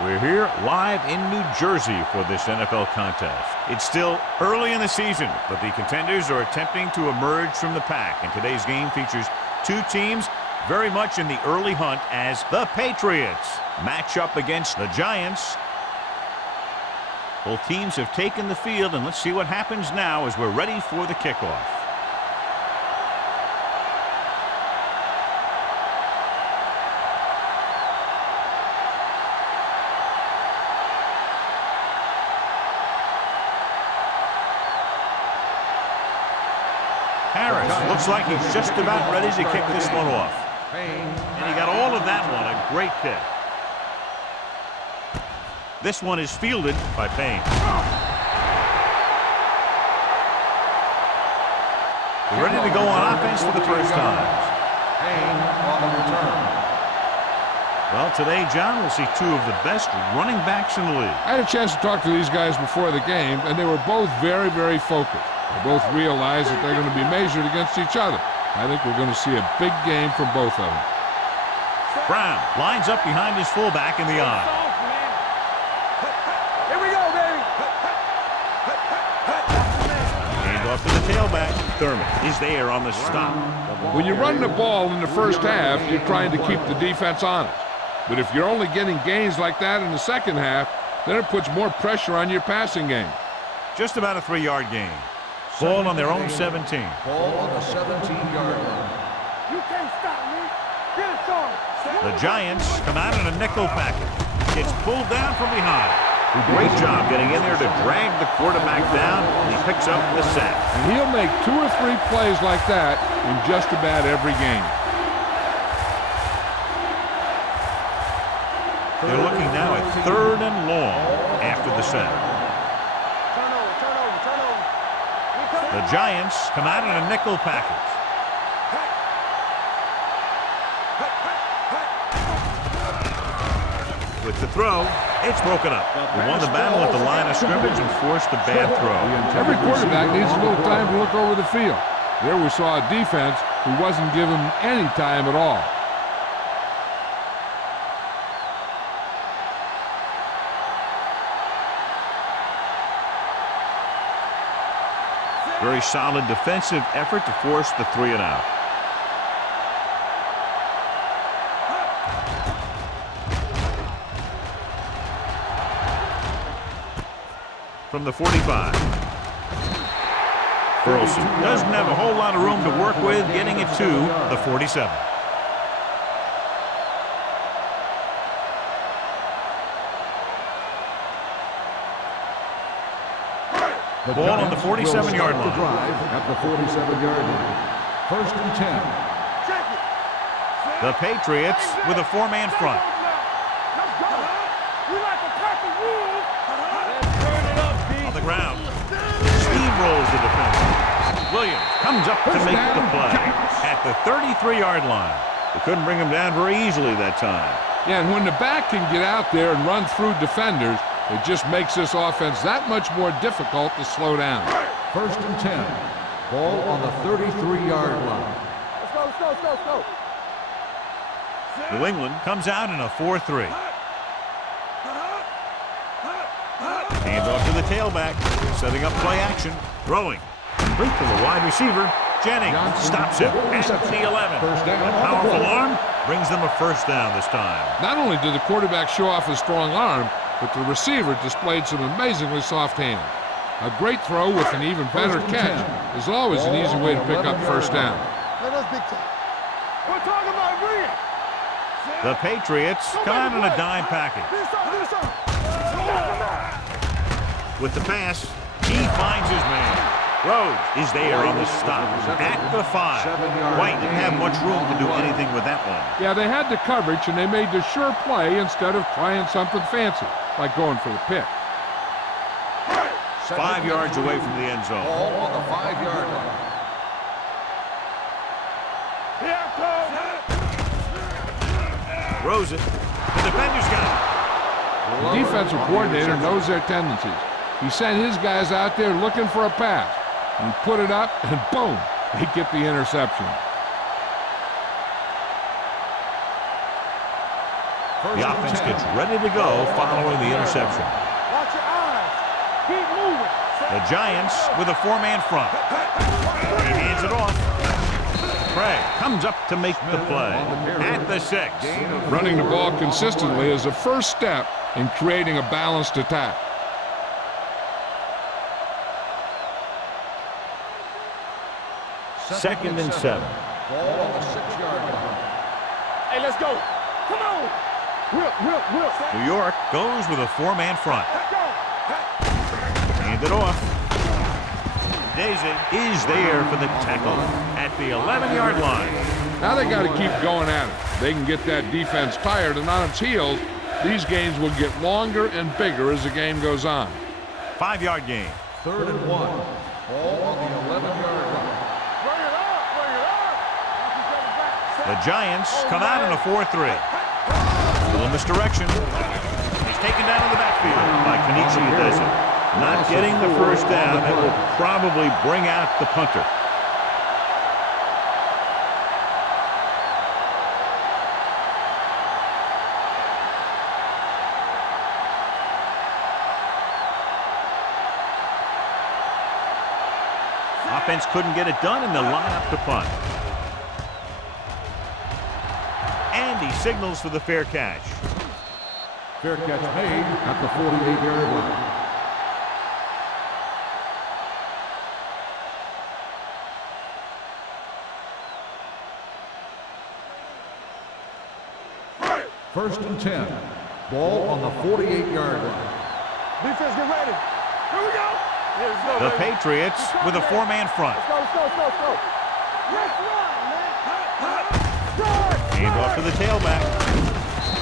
We're here live in New Jersey for this NFL contest. It's still early in the season, but the contenders are attempting to emerge from the pack. And today's game features two teams very much in the early hunt as the Patriots match up against the Giants. Both teams have taken the field, and let's see what happens now as we're ready for the kickoff. Harris looks like he's just about ready to kick this one off. And he got all of that one, a great kick. This one is fielded by Payne. We're ready to go on offense for the first time. Payne on the return. Well, today, John, we'll see two of the best running backs in the league. I had a chance to talk to these guys before the game, and they were both very, very focused. They both realize that they're going to be measured against each other. I think we're going to see a big game from both of them. Brown lines up behind his fullback in the eye. Here we go, baby. Hand off to the tailback. Thurman is there on the stop. When you run the ball in the first half, you're trying to keep the defense honest. But if you're only getting gains like that in the second half, then it puts more pressure on your passing game. Just about a 3-yard gain. Ball on their own 17. Ball on the 17-yard line. You can't stop me. Get it started. The Giants come out in a nickel package. Gets pulled down from behind. Great job getting in there to drag the quarterback down, and he picks up the sack. And he'll make 2 or 3 plays like that in just about every game. They're looking now at 3rd and long after the sack. The Giants come out in a nickel package. With the throw, it's broken up. They won the battle at the line of scrimmage and forced a bad throw. Every quarterback needs a little time to look over the field. There we saw a defense who wasn't given any time at all. Very solid defensive effort to force the 3 and out. From the 45. Burleson doesn't have a whole lot of room to work with, getting it to the 47. The Ball on the 47-yard line. At the 47-yard line. 1st and 10. The Patriots with a 4-man front. Let's go. We like a pack of wolves. On the ground. Steamrolls the defender. Williams comes up to make the play at the 33-yard line. They couldn't bring him down very easily that time. Yeah, and when the back can get out there and run through defenders, it just makes this offense that much more difficult to slow down. 1st and 10. Ball on the 33-yard line. Let's go, let's go, let's go, let's go. New England comes out in a 4-3. Hand off to the tailback, setting up play action, throwing. Complete to the wide receiver. Jennings stops him at the 11. A powerful arm brings them a 1st down this time. Not only did the quarterback show off his strong arm, but the receiver displayed some amazingly soft hands. A great throw with an even better catch is always an easy way to pick up 1st down. Let us big time. We're talking about green. The Patriots come out in a dime package. With the pass, he finds his man. Rhodes is there on the stop at the 5. White didn't have much room to do anything with that one. Yeah, they had the coverage, and they made the sure play instead of trying something fancy, like going for the pick. 5 yards away from the end zone. Ball on the 5-yard line. Throws it. The defender's got it. The defensive coordinator knows their tendencies. He sent his guys out there looking for a pass. He put it up, and boom, they get the interception. The offense gets ready to go following the interception. Watch your eyes. Keep moving. The Giants with a four-man front. He hands it off. Craig comes up to make the play at the 6. Running the ball consistently is the first step in creating a balanced attack. Second and 7. Ball on the 6-yard line. Hey, let's go. Come on. Whip. New York goes with a four-man front. Let's go. Hand it off. Daisy is there for the tackle at the 11-yard line. Now they got to keep going at it. They can get that defense tired and on its heels. These games will get longer and bigger as the game goes on. 5-yard gain. 3rd and 1. Ball on the 11-yard line. Bring it up. The Giants come out in a 4-3. Little misdirection. He's taken down in the backfield by Kenichi Udeze. Not getting the first down. That will probably bring out the punter. Offense couldn't get it done, and they'll line up to punt. And he signals for the fair catch. Fair catch made at the 48-yard line. First and 10. Ball on the 48-yard line. Defense, get ready. Here we go. Let's go, The baby. Patriots with a four-man front. Let's go. Let's run, man. Hand off to the tailback.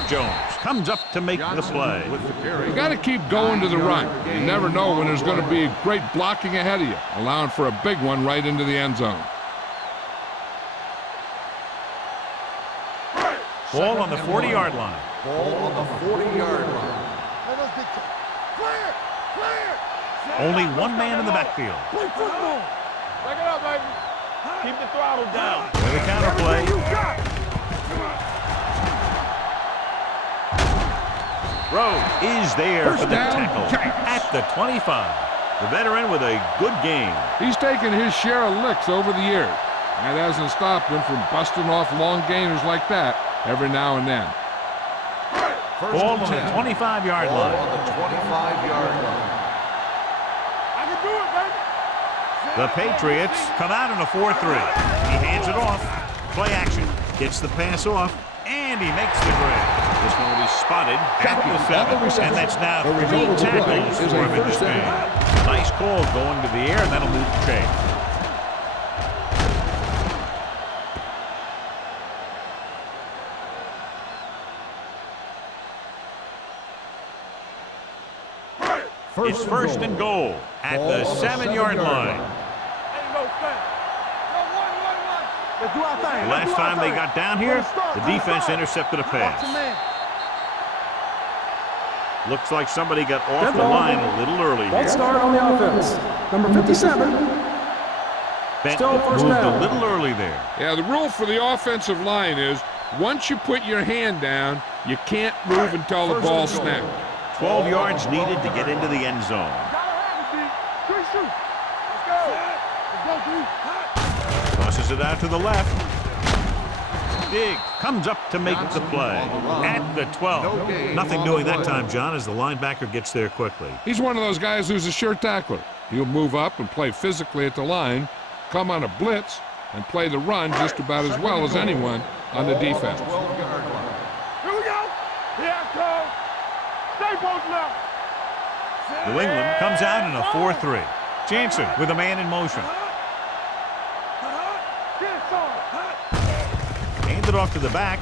Jones comes up to make the play. With the carry. You got to keep going to the run. You never know when there's going to be great blocking ahead of you, allowing for a big one right into the end zone. Ball on the 40-yard line. Ball on the 40-yard line. Let us get clear. Only one man in the backfield. Play football. Back it up, baby. Keep the throttle down. With a counter play. You got. Rowe is there First for the down, tackle Giants. at the 25. The veteran with a good game. He's taken his share of licks over the years. That hasn't stopped him from busting off long gainers like that every now and then. First Ball and on the 10. 25-yard Ball line. on the 25-yard line. I can do it, baby. The Patriots come out in a 4-3. He hands it off. Play action. Gets the pass off. And he makes the grab. This one will be spotted at the 7. And that's now 3 tackles for him in this game. Nice call going to the air, and that'll move the chain. It's first and goal at the 7-yard line. Hey, no, stand. No, one. Let's do our thing. Last time they got down here, the defense intercepted a Watch your pass. man. Looks like somebody got off the line a little early False here. start on the offense. Number 57. Benton Still first moved a down. little early there. Yeah, the rule for the offensive line is once you put your hand down, you can't move until the ball snapped. 12 yards needed to get into the end zone. Gotta have it, D. Three shoot. Let's go, D. Tosses it out to the left. Diggs comes up to make the play at the 12. Nothing doing that time, John, as the linebacker gets there quickly. He's one of those guys who's a sure tackler. He'll move up and play physically at the line, come on a blitz, and play the run just about as well as anyone on the defense. 12-yard line. Here we go. Here I come. Stay both left. New England comes out in a 4-3. Jansen with a man in motion. Get on. Handed off to the back.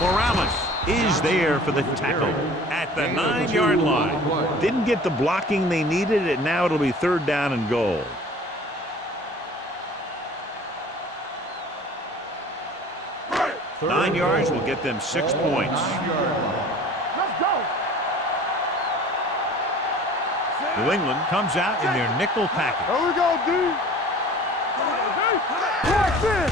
Morales is there for the tackle at the 9-yard line. Didn't get the blocking they needed, and now it'll be 3rd down and goal. Third 9 and yards goal. will get them 6 Ball on the points. 9-yard line. Let's go. New England comes out in their nickel package. Here we go, D. Press in.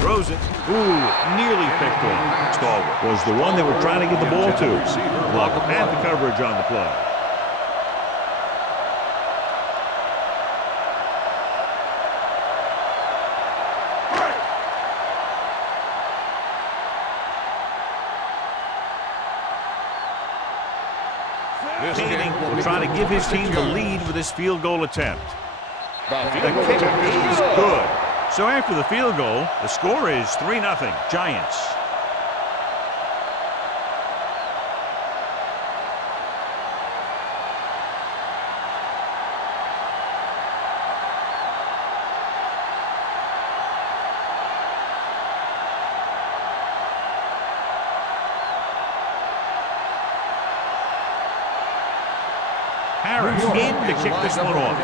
Throws throws it. Ooh, nearly picked off. Stalwart was the one they were trying to get the ball to. Look at the coverage on the play. Painting will try to give his team the lead with his field goal attempt. The kick is good. So after the field goal, the score is 3-0, Giants. Harris in to kick this one off.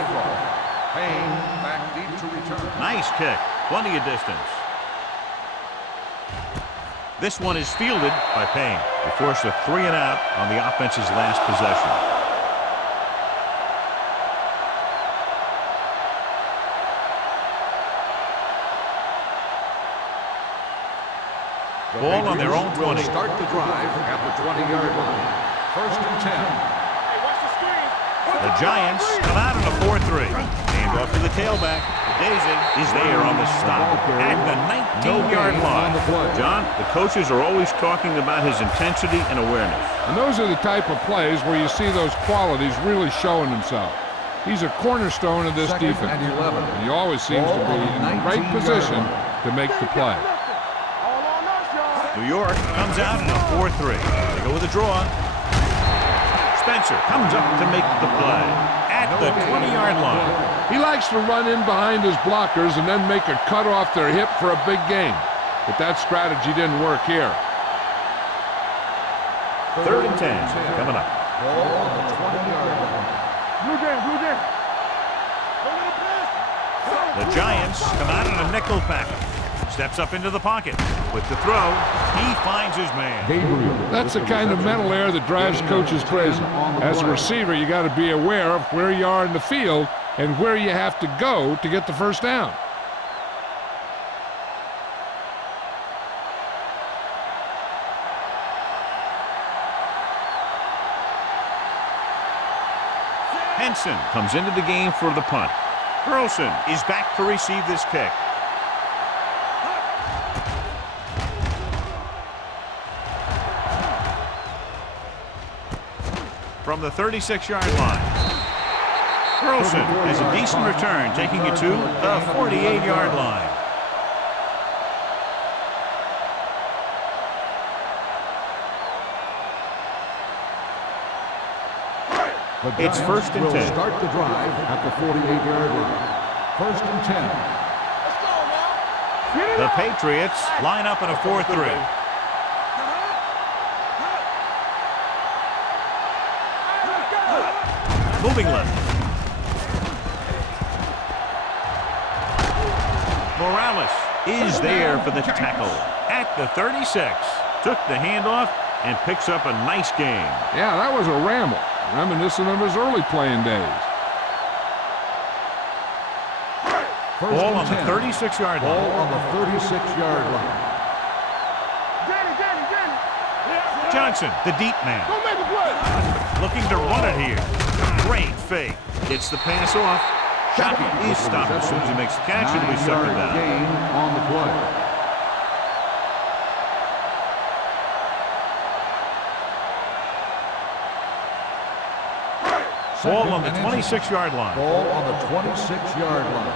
Payne back deep to return. Nice kick. Plenty of distance. This one is fielded by Payne. They forced a 3-and-out on the offense's last possession. Ball on their own 20. Start the drive at the 20-yard line. 1st and 10. The Giants come out in a 4-3. Hand off to the tailback. Daisy is there on the stop at the 19-yard line. John, the coaches are always talking about his intensity and awareness. And those are the type of plays where you see those qualities really showing himself. He's a cornerstone of this defense. And he always seems to be in the right position to make the play. New York comes out in a 4-3. They go with a draw. Spencer comes up to make the play at the 20-yard line. He likes to run in behind his blockers and then make a cut off their hip for a big gain. But that strategy didn't work here. 3rd and 10 coming up. Ball on the 20-yard line. Blue game. The Giants come out in a nickel package. Steps up into the pocket. With the throw, he finds his man. That's the kind of mental error that drives coaches crazy. As a receiver, you got to be aware of where you are in the field and where you have to go to get the first down. Henson comes into the game for the punt. Burleson is back to receive this kick. From the 36-yard line. Burleson has a decent return, taking it to the 48-yard line. It's 1st and 10. Start the drive at the 48-yard line. 1st and 10. The Patriots line up in a 4-3. Moving left. Morales is there for the tackle at the 36. Took the handoff and picks up a nice gain. Yeah, that was a ramble. Reminiscent of his early playing days. Ball on the 36-yard line. Ball on the 36-yard line. Johnson, the deep man. Don't make a play. Looking to run it here. Great fake. Gets the pass off. Shockey is stopped as soon as he makes the catch. It'll be second down. Gain on the play. Ball on the 26-yard line. Ball on the 26-yard line.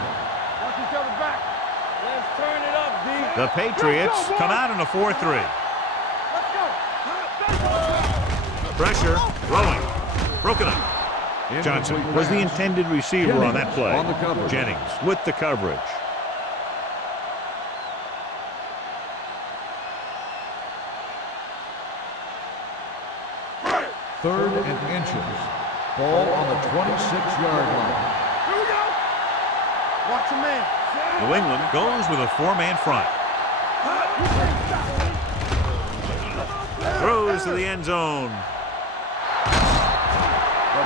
Watch each other back. Let's turn it up, D. The Patriots come out in a 4-3. Let's go. Pressure, throwing, broken up. Johnson was the intended receiver on that play. Jennings with the coverage. 3rd and inches. Ball on the 26-yard line. Here we go. Watch the man. New England goes with a 4-man front. Throws to the end zone.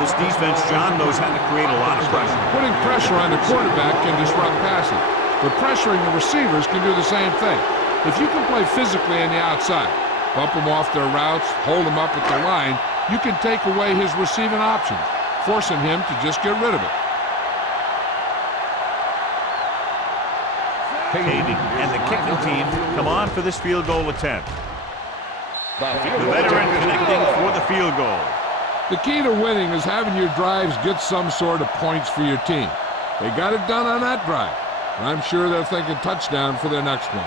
This defense, John, knows how to create a lot of pressure. Putting pressure on the quarterback can disrupt passing, but pressuring the receivers can do the same thing. If you can play physically on the outside, bump them off their routes, hold them up at the line, you can take away his receiving options, forcing him to just get rid of it. Hayden and the kicking team come on for this field goal attempt. The veteran connecting for the field goal. The key to winning is having your drives get some sort of points for your team. They got it done on that drive, and I'm sure they're thinking touchdown for their next one.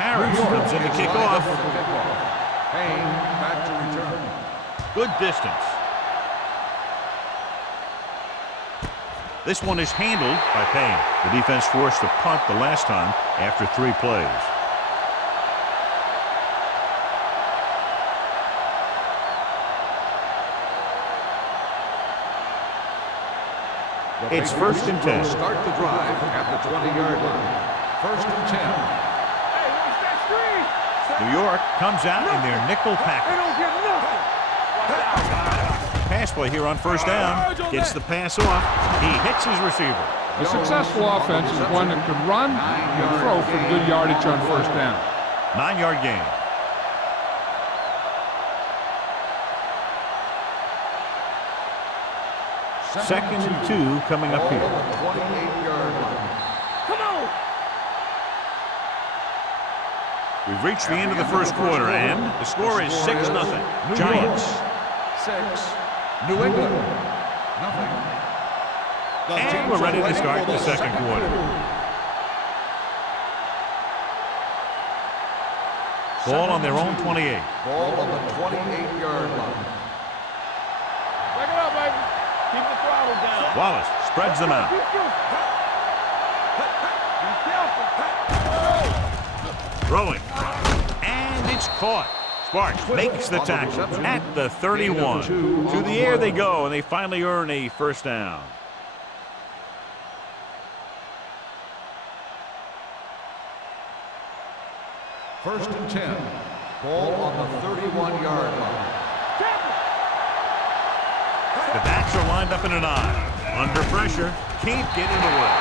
Harris comes in to kick off. Payne back to return. Good distance. This one is handled by Payne. The defense forced to punt the last time after 3 plays. It's 1st and 10. Start the drive at the 20-yard line. 1st and 10. Hey, watch that screen. New York comes out in their nickel They package. don't get nothing. Watch out. Pass play here on 1st down. Gets the pass off. He hits his receiver. A successful offense is one that can run and throw for good yardage on 1st down. 9-yard gain. Second and 2 coming up here. 28-yard line. Come on. We've reached the end of the 1st quarter, and the score is 6-0. Giants. 6. New England. Nothing. And we're ready to start the 2nd quarter. Ball on their own 28. Ball on the 28-yard line. Back it up, baby. Keep the throttle down. Wallace spreads them out. Be careful. Throwing. And it's caught. Sparks makes the tackle at the 31. To the air they go, and they finally earn a 1st down. First and 10. Ball on the 31-yard line. The backs are lined up in an I. Under pressure, can't get it away.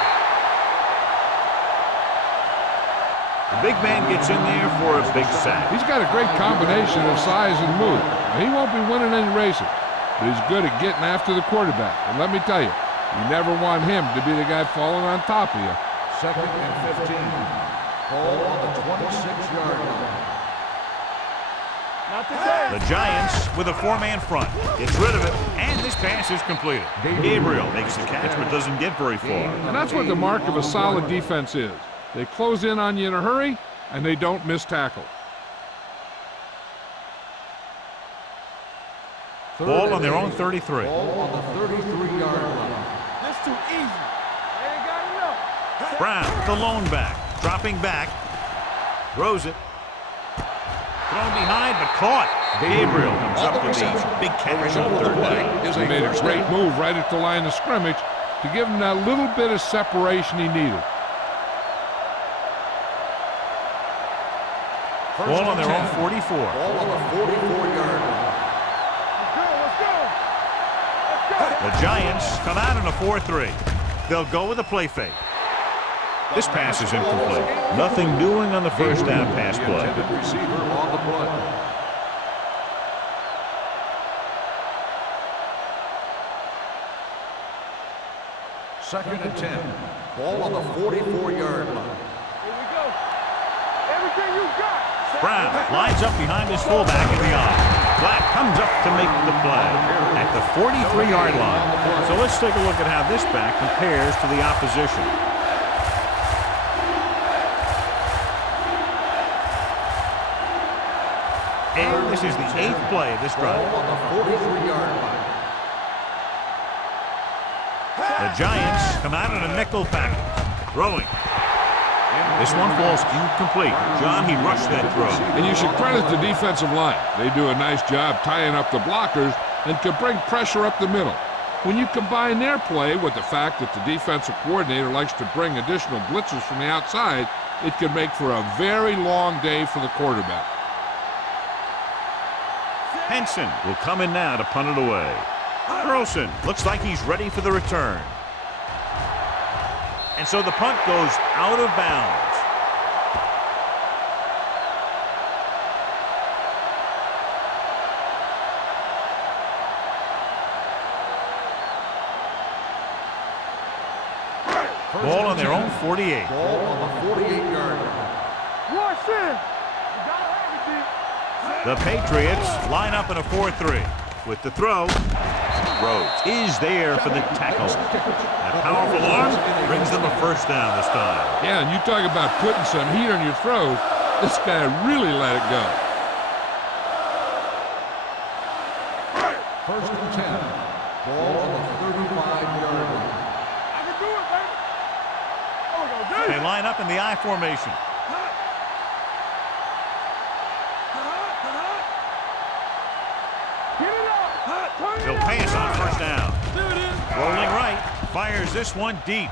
The big man gets in there for a big sack. He's got a great combination of size and move. Now, he won't be winning any races, but he's good at getting after the quarterback. And let me tell you, you never want him to be the guy falling on top of you. 2nd and 15. Ball on the 26-yard line. Not today. The Giants with a 4-man front. Gets rid of it, and this pass is completed. Gabriel makes the catch but doesn't get very far. And that's what the mark of a solid defense is. They close in on you in a hurry, and they don't miss tackle. Ball on their own 33. Ball on the 33-yard line. That's too easy. They ain't got enough. Brown, the lone back, dropping back, throws it. Thrown behind, but caught. Gabriel comes up with a big catch on 3rd down. He made a great move right at the line of scrimmage to give him that little bit of separation he needed. Ball on their own 44. Ball on the 44-yard line. Let's go. The Giants come out in a 4-3. They'll go with a play fake. This pass is incomplete. Nothing doing on the 1st down pass The play. intended receiver on the play. Second and 10. Ball on the 44-yard line. Here we go. Everything you got. Brown lines up behind his fullback in the eye. Black comes up to make the play at the 43-yard line. So let's take a look at how this back compares to the opposition. And this is the 8th play of this drive. Ball on the 43-yard line. The Giants come out in a nickel package. Throwing. This one falls incomplete. John, he rushed that throw. And you should credit the defensive line. They do a nice job tying up the blockers and can bring pressure up the middle. When you combine their play with the fact that the defensive coordinator likes to bring additional blitzers from the outside, it can make for a very long day for the quarterback. Henson will come in now to punt it away. Carlson looks like he's ready for the return. And so the punt goes out of bounds. Ball on their own 48. Ball on the 48-yard line. Rush in. You gotta have it, D. The Patriots line up in a 4-3. With the throw, Rhodes is there for the tackle. That powerful arm brings them a first down this time. Yeah, and you talk about putting some heat on your throws. This guy really let it go. First and 10. Ball on the 35-yard line. I can do it, baby. There we go, D. They line up in the I formation. Get it up. Turn He'll it up. pass on first down. There it is. Rolling right, fires this one deep.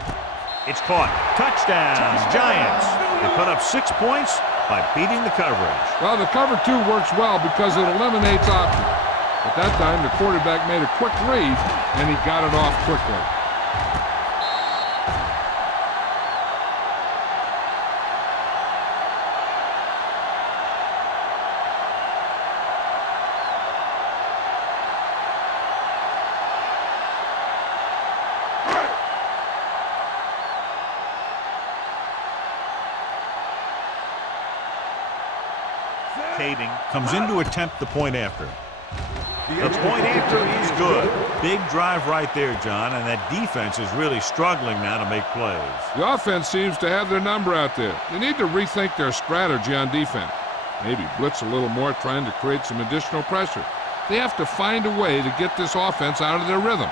It's caught. Touchdown, Giants. They put up 6 points by beating the coverage. Well, the cover 2 works well because it eliminates options. At that time, the quarterback made a quick read, and he got it off quickly. Kading comes in to attempt the point after. The point after is good. Big drive right there, John, and that defense is really struggling now to make plays. The offense seems to have their number out there. They need to rethink their strategy on defense. Maybe blitz a little more, trying to create some additional pressure. They have to find a way to get this offense out of their rhythm.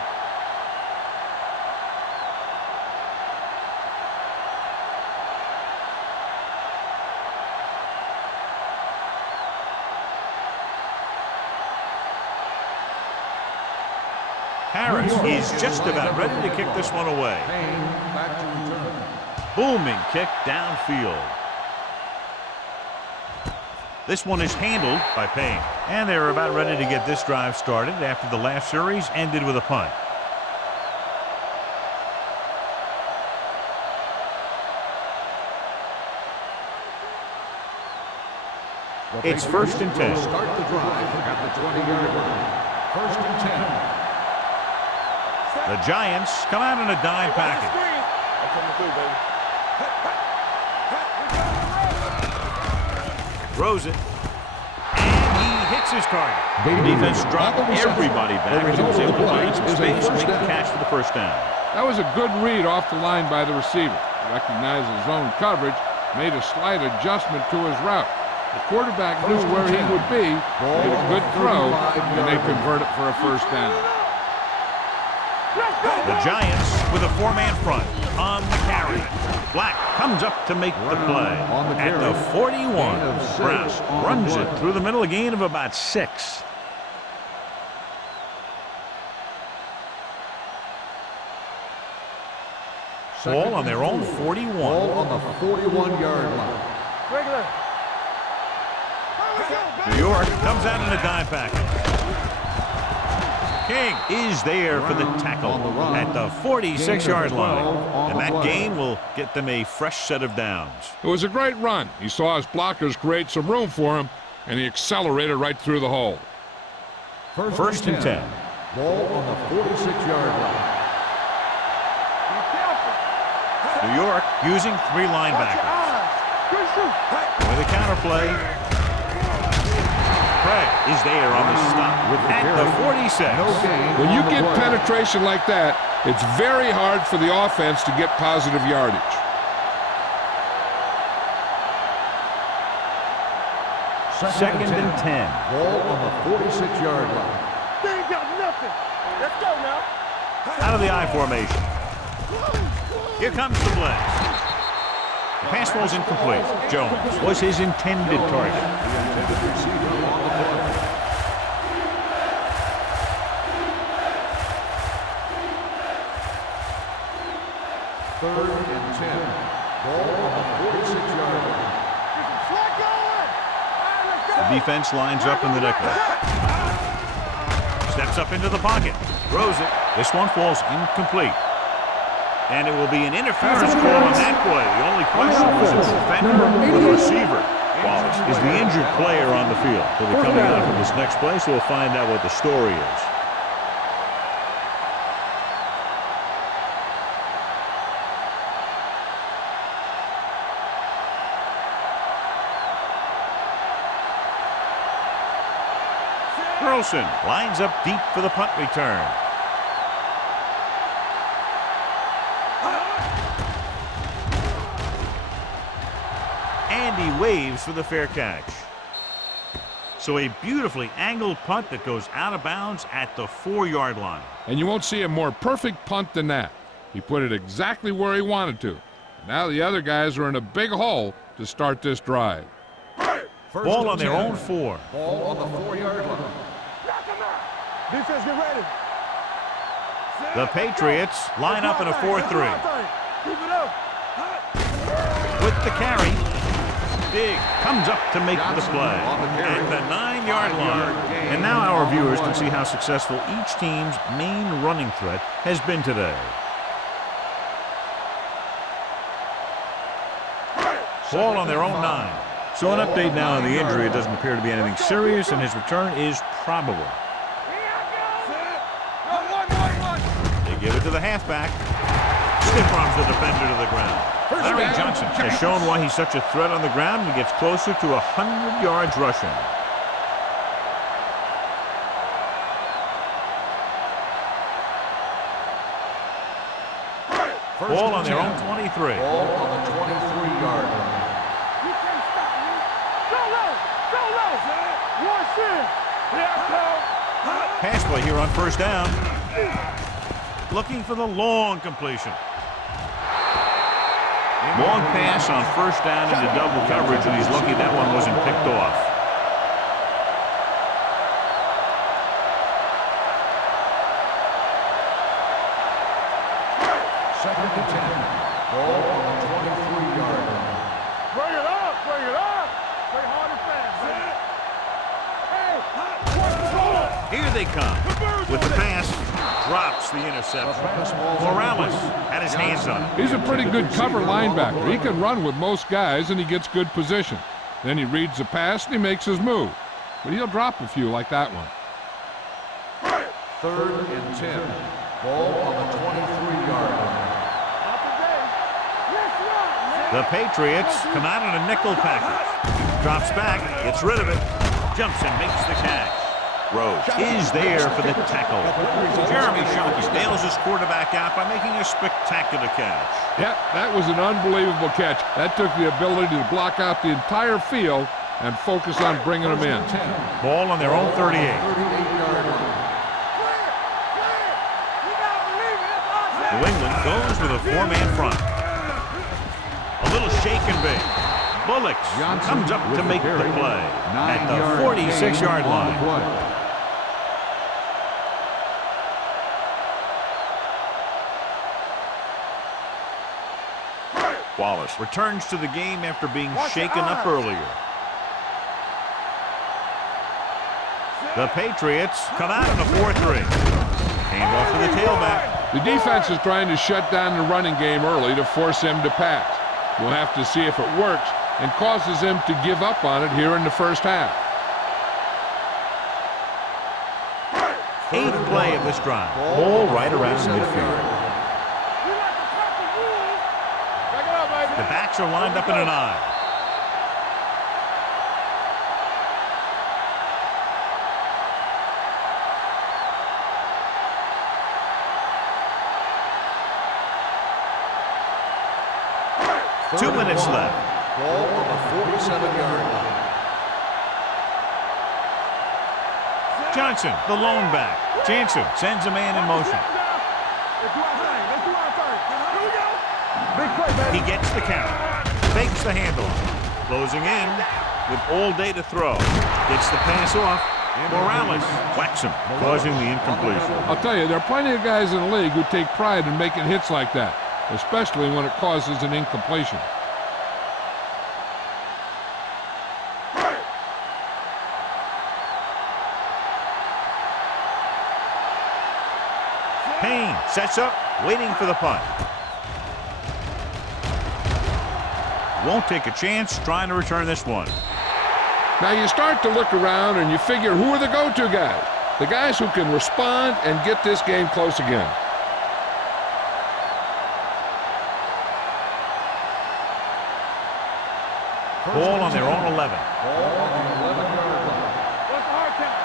Harris is just about ready to kick this one away. Payne back to return. Booming kick downfield. This one is handled by Payne. And they're about ready to get this drive started after the last series ended with a punt. It's first and 10. Start the drive at the 20-yard line. First and 10. The Giants come out in a dime package. I'm coming through, baby. Throws it. And he hits his target. The defense dropped everybody back, but he was able to find some space and make the catch for the first down. That was a good read off the line by the receiver. He recognized his zone coverage, made a slight adjustment to his route. The quarterback knew where he would be, made a good throw, and they convert it for a first down. The Giants with a 4-man front on the carry. Black comes up to make the play. At the 41, Brown runs it through the middle, a gain of about 6. Ball on their own 41. Ball on the 41-yard line. Regular. New York comes out in a dime package. King is there for the tackle at the 46-yard line. And that gain will get them a fresh set of downs. It was a great run. He saw his blockers create some room for him, and he accelerated right through the hole. First and 10. Ball on the 46-yard line. New York using 3 linebackers. With a counterplay. Craig is there on the stop at the 46. When you get penetration like that, it's very hard for the offense to get positive yardage. Second and 10. Ball on the 46-yard line. They ain't got nothing. Let's go now. Out of the I formation. Here comes the blitz. The pass falls incomplete. Jones was his intended target. Third and 10. Ball on the 46-yard line. The defense lines up in the nickel. Steps up into the pocket. Throws it. This one falls incomplete. And it will be an interference call on that play. The only question was it the defender or the receiver. Wallace is the injured player on the field. He'll be coming out from this next play, so we'll find out what the story is. Carlson lines up deep for the punt return. And he waves for the fair catch. So a beautifully angled punt that goes out of bounds at the 4-yard line. And you won't see a more perfect punt than that. He put it exactly where he wanted to. Now the other guys are in a big hole to start this drive. Ball on their own 4. Ball on the 4-yard line. Defense, get ready. The Patriots line up in a 4-3. Keep it up. With the carry. Big comes up to make the play at the 9-yard line. And now our viewers can see how successful each team's main running threat has been today. Ball on their own 9. So an update now on the injury. It doesn't appear to be anything serious, and his return is probable. They give it to the halfback. Stiff arms the defender to the ground. Larry Johnson has shown why he's such a threat on the ground and gets closer to 100 yards rushing. Ball on their own 23. Ball on the 23-yard line. You can't stop me. Go low. Go low. Rush in. Pass play here on first down. Looking for the long completion. Long pass on first down into double coverage, and he's lucky that one wasn't picked off. Second and 10. Ball on the 23-yard line. Bring it up. Bring it up. Play hard and fast. Hey, watch the ball. Here they come. With the pass, drops the interception. Morales had his hands on it. He's a pretty good cover linebacker. He can run with most guys, and he gets good position. Then he reads the pass, and he makes his move. But he'll drop a few like that one. Third and 10. Ball on the 23-yard line. The Patriots come out in a nickel package. Drops back, gets rid of it, jumps and makes the catch. Rhodes is there for the tackle. Jeremy Shockey nails his quarterback out by making a spectacular catch. Yeah, that was an unbelievable catch. That took the ability to block out the entire field and focus on bringing them in. Ball on their own 38. 38-yard line. New England goes with a 4-man front. A little shake and bake. Bullocks comes up to make the play at the 46-yard line. Wallace returns to the game after being shaken up earlier. The Patriots come out in a 4-3. Handoff to the tailback. The defense is trying to shut down the running game early to force him to pass. We'll have to see if it works and causes him to give up on it here in the first half. 8th play of this drive. Ball right around midfield. The backs are lined up in an I. Two minutes left. Ball on the 47-yard line. Johnson, the lone back. Jansen sends a man in motion. He gets the count. Fakes the handoff. Closing in with all day to throw. Gets the pass off. Morales whacks him, causing the incompletion. I'll tell you, there are plenty of guys in the league who take pride in making hits like that, especially when it causes an incompletion. Payne sets up, waiting for the punt. Won't take a chance trying to return this one. Now you start to look around and you figure, who are the go-to guys? The guys who can respond and get this game close again. Ball on their own 11. Ball on the 11-yard line. What's the hard count?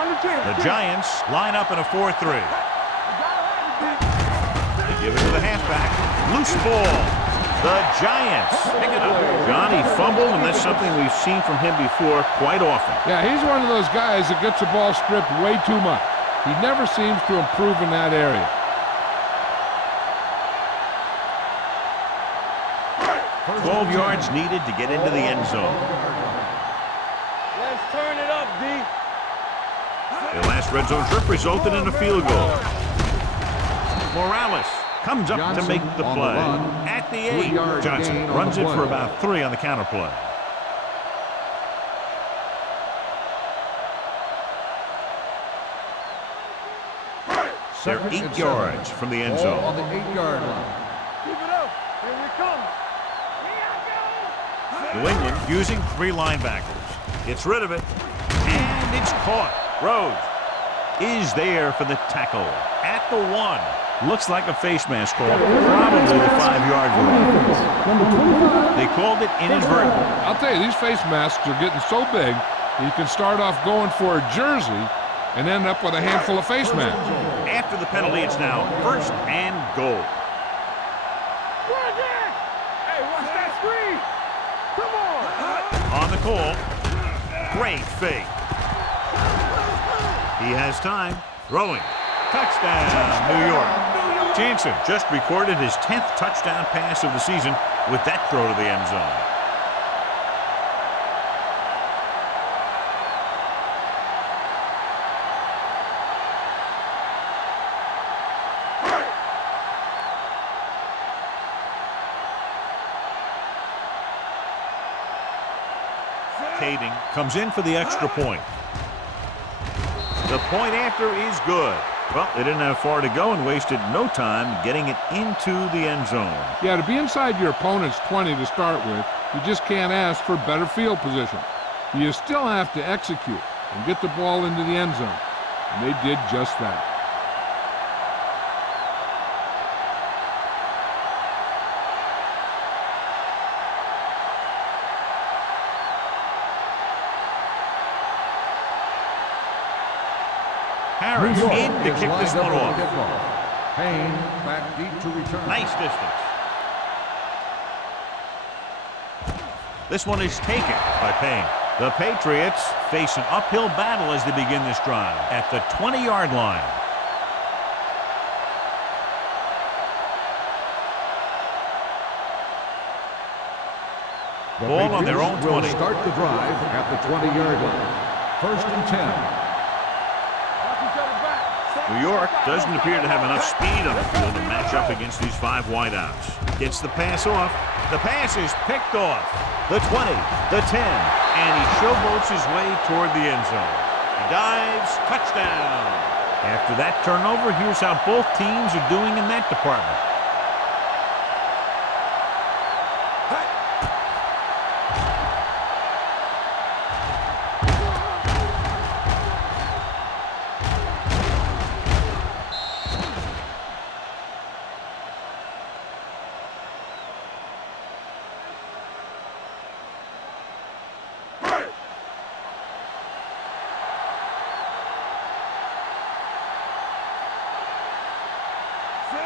On the 10. The Giants line up in a 4-3. They give it to the halfback. Loose ball. The Giants pick it up. Johnny fumbled, and that's something we've seen from him before quite often. Yeah, he's one of those guys that gets the ball stripped way too much. He never seems to improve in that area. 12 yards needed to get into the end zone. Let's turn it up, D. The last red zone trip resulted in a field goal. Morales comes up to make the play. At the 8, Johnson runs it for about 3 on the counter play. They're 8 yards from the end zone. Ball on the 8-yard line. Keep it up. Here we come. New England using 3 linebackers. Gets rid of it. And it's caught. Rhodes is there for the tackle. At the 1. Looks like a face mask call. Probably the 5-yard line. They called it inadvertent. I'll tell you, these face masks are getting so big, you can start off going for a jersey and end up with a handful of face masks. After the penalty, it's now 1st and goal. Hey, watch that screen. Come on. On the call. Great fake. He has time. Throwing. Touchdown, New York. Jansen just recorded his 10th touchdown pass of the season with that throw to the end zone. Kading comes in for the extra point. The point after is good. Well, they didn't have far to go and wasted no time getting it into the end zone. Yeah, to be inside your opponent's 20 to start with, you just can't ask for better field position. You still have to execute and get the ball into the end zone. And they did just that. Harris in to kick this one off. Payne back deep to return. Nice distance. This one is taken by Payne. The Patriots face an uphill battle as they begin this drive at the 20-yard line. The Ball on their own Patriots will 20. start the drive at the 20-yard line. 1st and 10. New York doesn't appear to have enough speed on the field to match up against these 5 wideouts. Gets the pass off. The pass is picked off. The 20, the 10, and he showboats his way toward the end zone. He dives, touchdown. After that turnover, here's how both teams are doing in that department.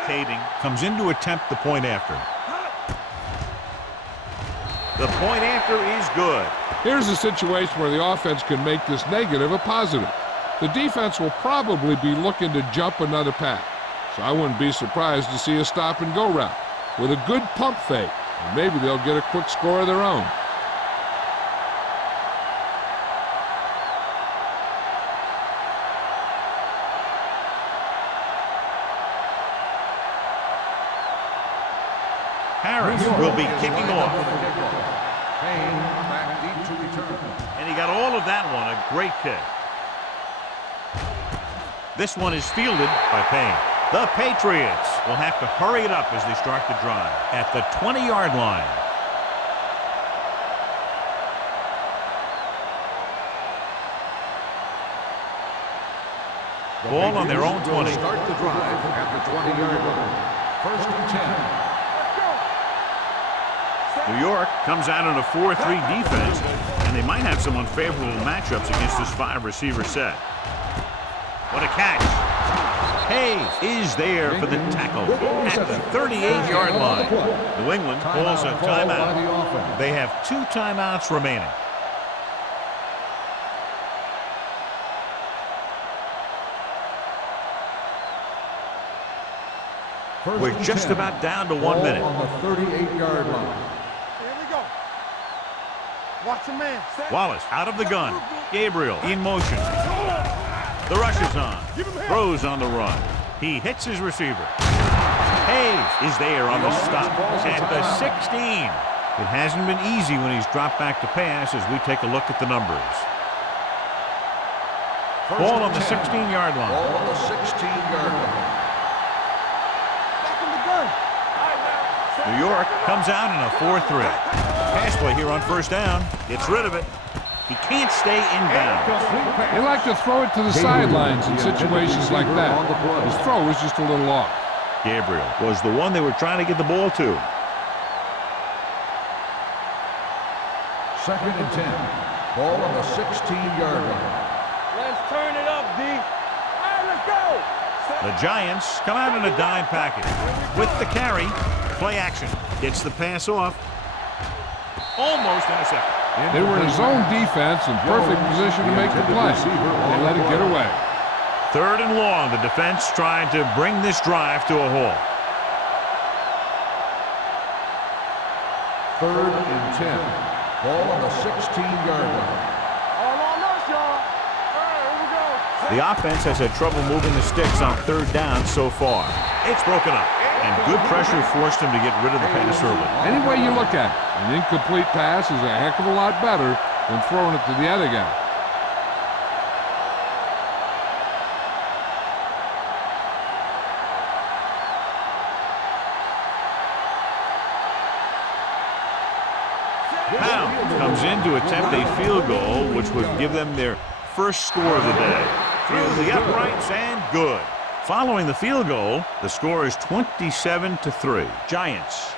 Kading comes in to attempt the point after. The point after is good. Here's a situation where the offense can make this negative a positive. The defense will probably be looking to jump another pass, so I wouldn't be surprised to see a stop-and-go route with a good pump fake, and maybe they'll get a quick score of their own. Harris will be kicking off. Payne back deep to return. And he got all of that one, a great kick. This one is fielded by Payne. The Patriots will have to hurry it up as they start the drive at the 20-yard line. Ball on their own 20. Start the drive at the 20-yard line. First and 10. New York comes out in a 4-3 defense, and they might have some unfavorable matchups against this 5-receiver set. What a catch. Hayes is there for the tackle at the 38-yard line. New England calls a timeout. They have 2 timeouts remaining. We're just about down to 1 minute. On the 38-yard line. Here we go. Watch a man. Wallace out of the gun. Gabriel in motion. The rush is on. Throws on the run. He hits his receiver. Hayes is there on the stop at the 16. It hasn't been easy when he's dropped back to pass as we take a look at the numbers. Ball on the 16-yard line. Ball on the 16-yard line. New York comes out in a 4-3. Pass play here on first down. Gets rid of it. He can't stay in bounds. They like to throw it to the sidelines in situations like that. His throw was just a little off. Gabriel was the one they were trying to get the ball to. Second and 10. Ball on the 16-yard line. Let's turn it up, D. All right, let's go. The Giants come out in a dime package. With the carry, play action. Gets the pass off. Almost intercepted. They were in his own defense in perfect position to make the play. They let it get away. 3rd and long. The defense trying to bring this drive to a halt. 3rd and 10. Ball on the 16-yard line. All on us, y'all. All right, here we go. The offense has had trouble moving the sticks on 3rd down so far. It's broken up, and good pressure forced him to get rid of the pass early. Any way you look at it, an incomplete pass is a heck of a lot better than throwing it to the other guy. Pound comes in to attempt a field goal, which would give them their first score of the day. Through the uprights and good. Following the field goal, the score is 27-3. Giants.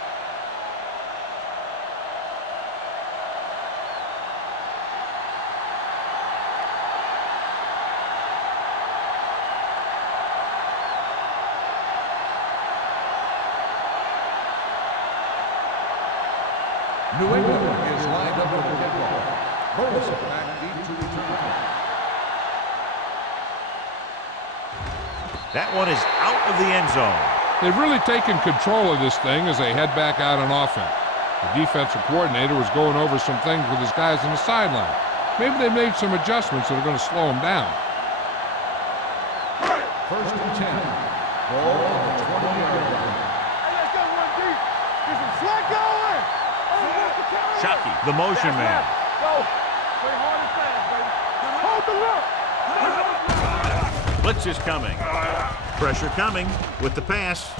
New England is lined up for the kickoff. Burleson back deep to return. That one is out of the end zone. They've really taken control of this thing as they head back out on offense. The defensive coordinator was going over some things with his guys on the sideline. Maybe they made some adjustments that are going to slow them down. 1st and 10. Ball on the 20-yard line. Hey, let's go, run deep. Get some slack going. Shockey, the motion man. Go. Play hard and fast, baby. Hold the look. Blitz is coming. Pressure coming with the pass.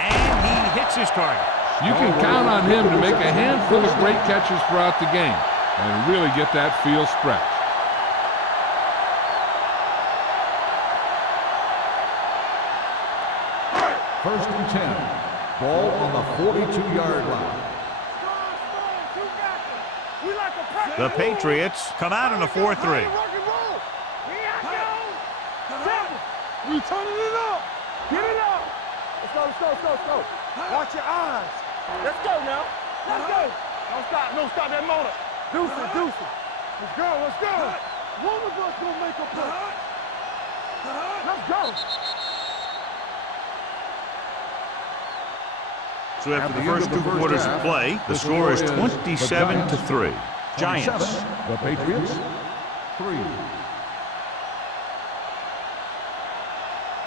And he hits his target. You can count on him to make a handful of great catches throughout the game and really get that field stretch. First and 10. Ball on the 42-yard line. The Patriots come out in a 4-3. We turning it up. Get it up. Let's go, let's go, let's go, let's go. Watch your eyes. Let's go now. Let's go. Don't stop that motor. Deuce it, deuce it. Let's go, let's go. One of us gonna make a play. Let's go. So after the first 2 quarters of play, the score is 27-3. Giants. The Patriots, 3.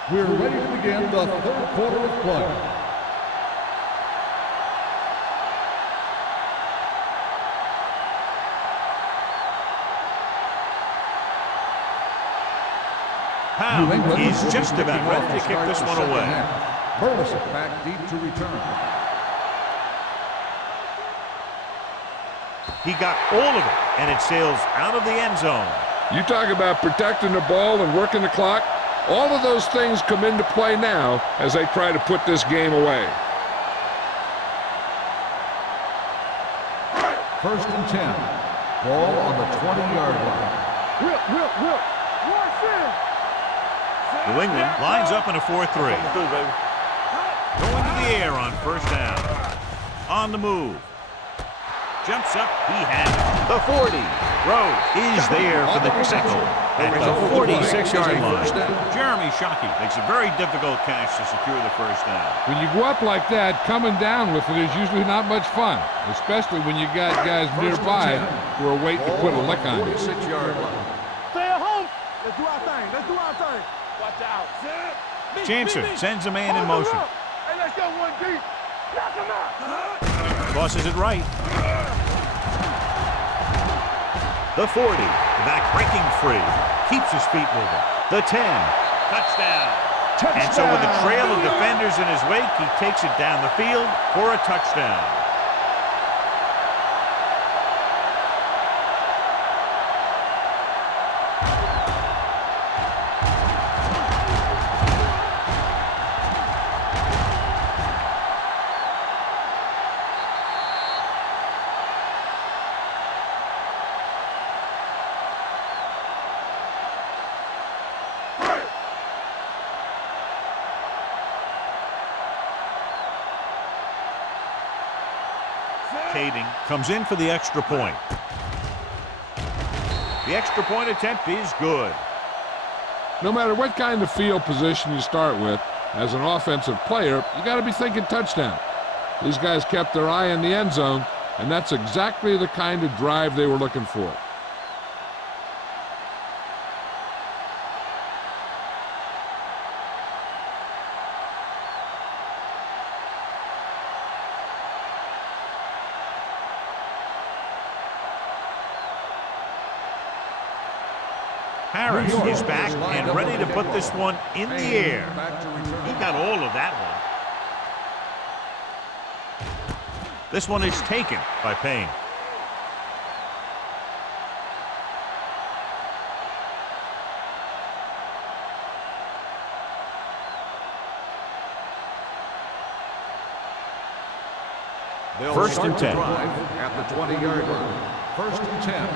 We're ready to begin the 3rd quarter of play. Powell is will be just about kicking off ready to kick start this the one second away. half. Burleson back deep to return. He got all of it, and it sails out of the end zone. You talk about protecting the ball and working the clock. All of those things come into play now as they try to put this game away. 1st and 10. Ball on the 20-yard line. Whip. Watch it. New England lines up in a 4-3. Going to the air on 1st down. On the move. Jumps up. He has it. The 40. Rose is there for the tackle at the 46-yard line. Jeremy Shockey makes a very difficult catch to secure the 1st down. When you go up like that, coming down with it is usually not much fun, especially when you got guys nearby who are waiting to put a lick on you. 46-yard line. Stay at home. Let's do our thing. Watch out. Chancellor sends a man in motion. Hey, let's go one deep. Knock him out. Tosses it right. The 40. Back breaking free. Keeps his feet moving. The 10. Touchdown. And so with a trail of defenders in his wake, he takes it down the field for a touchdown. Kading comes in for the extra point. The extra point attempt is good. No matter what kind of field position you start with, as an offensive player, you got to be thinking touchdown. These guys kept their eye on the end zone, and that's exactly the kind of drive they were looking for. Harris is back and ready to put this one in the air. He got all of that one. This one is taken by Payne. First and 10. At the 20-yard line. 1st and 10.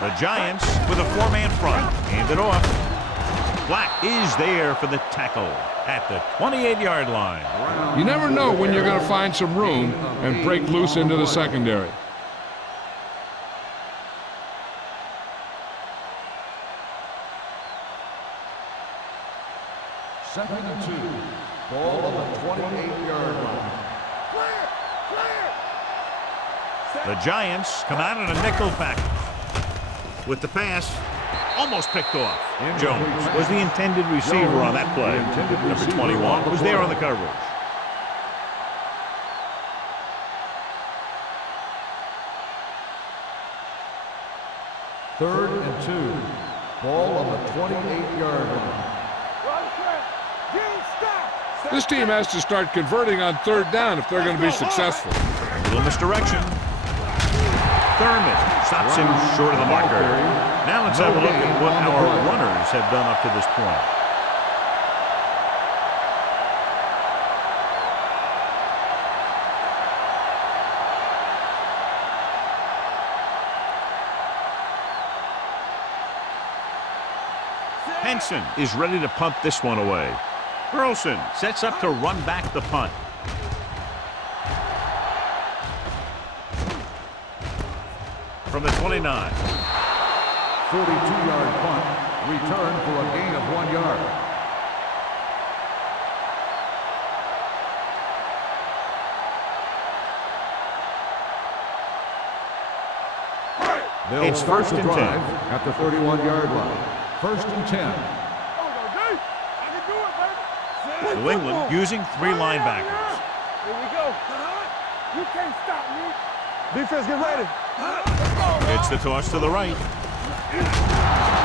The Giants with a 4-man front. Hand it off. Black is there for the tackle at the 28-yard line. You never know when you're going to find some room and break loose into the secondary. Second and 2. Ball on the 28-yard line. The Giants come out in a nickel package. With the pass, almost picked off. Jones was the intended receiver on that play. Number 21 was there on the coverage. Third and 2. Ball on the 28-yard line. This team has to start converting on 3rd down if they're going to be successful. Little misdirection. Thurman stops him short of the marker. Now let's have a look at what our runners have done up to this point. Henson is ready to punt this one away. Burleson sets up to run back the punt. From the 29. 42-yard punt. Return for a gain of 1 yard. It's first and 10 at the 31-yard line. 1st and 10. New England using 3 linebackers. Here we go. You can't stop me. Defense, get ready. It's the toss to the right.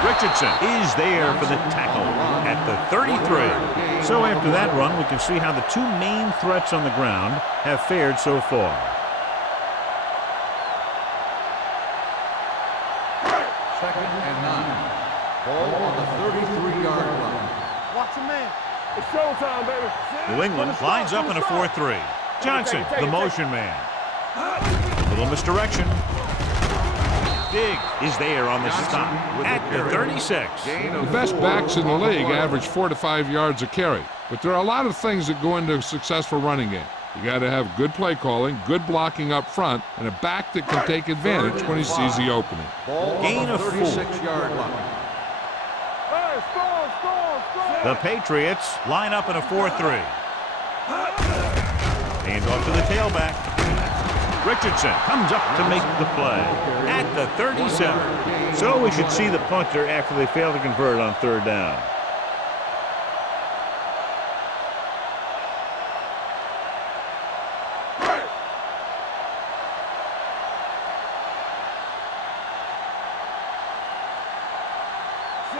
Richardson is there for the tackle at the 33. So after that run, we can see how the two main threats on the ground have fared so far. Second and 9. Ball on the 33-yard line. Watch your man. It's showtime, baby. New England lines up in a 4-3. Johnson, the motion man. Little misdirection. Diggs is there on the stop at the 36. The best backs in the league average 4 to 5 yards a carry, but there are a lot of things that go into a successful running game. You got to have good play calling, good blocking up front, and a back that can take advantage when he sees the opening. Gain of 4. 36-yard line. Hey, score. The Patriots line up in a 4-3. Hand off to the tailback. Richardson comes up to make the play at the 37. So we should see the punter after they fail to convert on third down.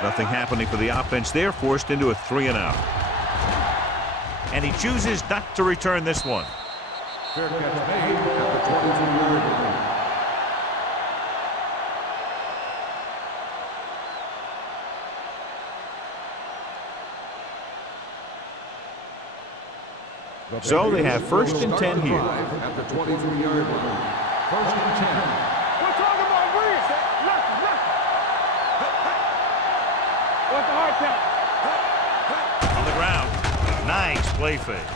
Nothing happening for the offense. They're forced into a 3-and-out. And he chooses not to return this one. Fair catch made at the 22-yard line. So they have first and 10 here. At the 23-yard line. First and 10. We're talking about Breeze. Left. What's the hard count? On the ground. Nice play fake.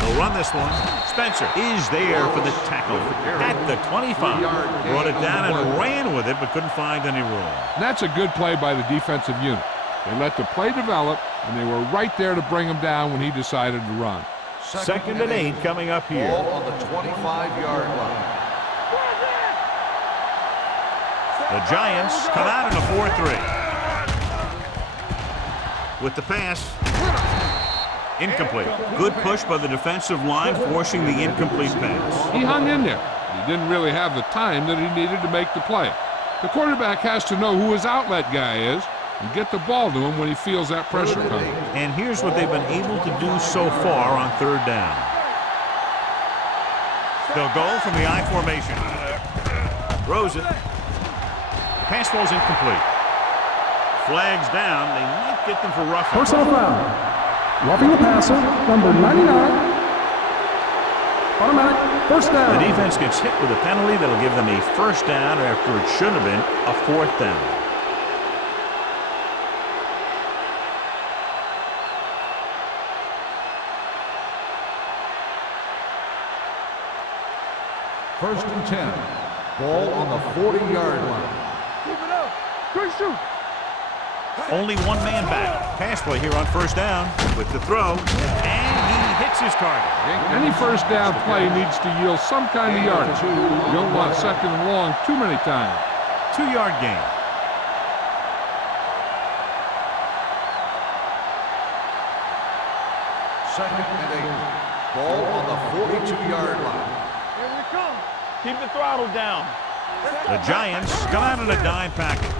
They'll run this one. Spencer is there for the tackle at the 25. Brought it down and ran with it, but couldn't find any room. And that's a good play by the defensive unit. They let the play develop, and they were right there to bring him down when he decided to run. Second and 8 coming up here. Ball on the 25-yard line. The Giants come out in a 4-3. With the pass. Incomplete. Good push by the defensive line, forcing the incomplete pass. He hung in there. He didn't really have the time that he needed to make the play. The quarterback has to know who his outlet guy is and get the ball to him when he feels that pressure coming. And here's what they've been able to do so far on third down. They'll go from the I formation. Throws it. The pass falls incomplete. Flags down. They might get them for roughing. Personal foul. Roughing the passer, number 99. Automatic first down. The defense gets hit with a penalty that'll give them a first down after it should have been a fourth down. First and 10. Ball on the 40-yard line. Keep it up. Good shoot. Only one man back. Pass play here on first down with the throw, and he hits his target. Any first down play needs to yield some kind of yardage. You don't want second and long too many times. 2-yard gain. Second and 8. Ball on the 42-yard line. Here we come. Keep the throttle down. The Giants come out in a dime package.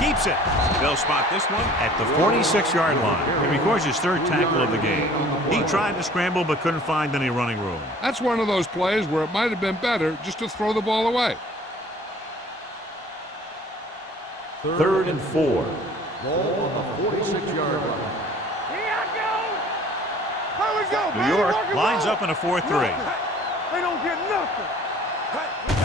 Keeps it. They'll spot this one at the 46-yard line. He records his third tackle of the game. He tried to scramble but couldn't find any running room. That's one of those plays where it might have been better just to throw the ball away. Third and 4. Ball on the 46-yard line. Here I go. Here we go, New baby. York Rock and lines roll. up in a 4-3. They don't get nothing.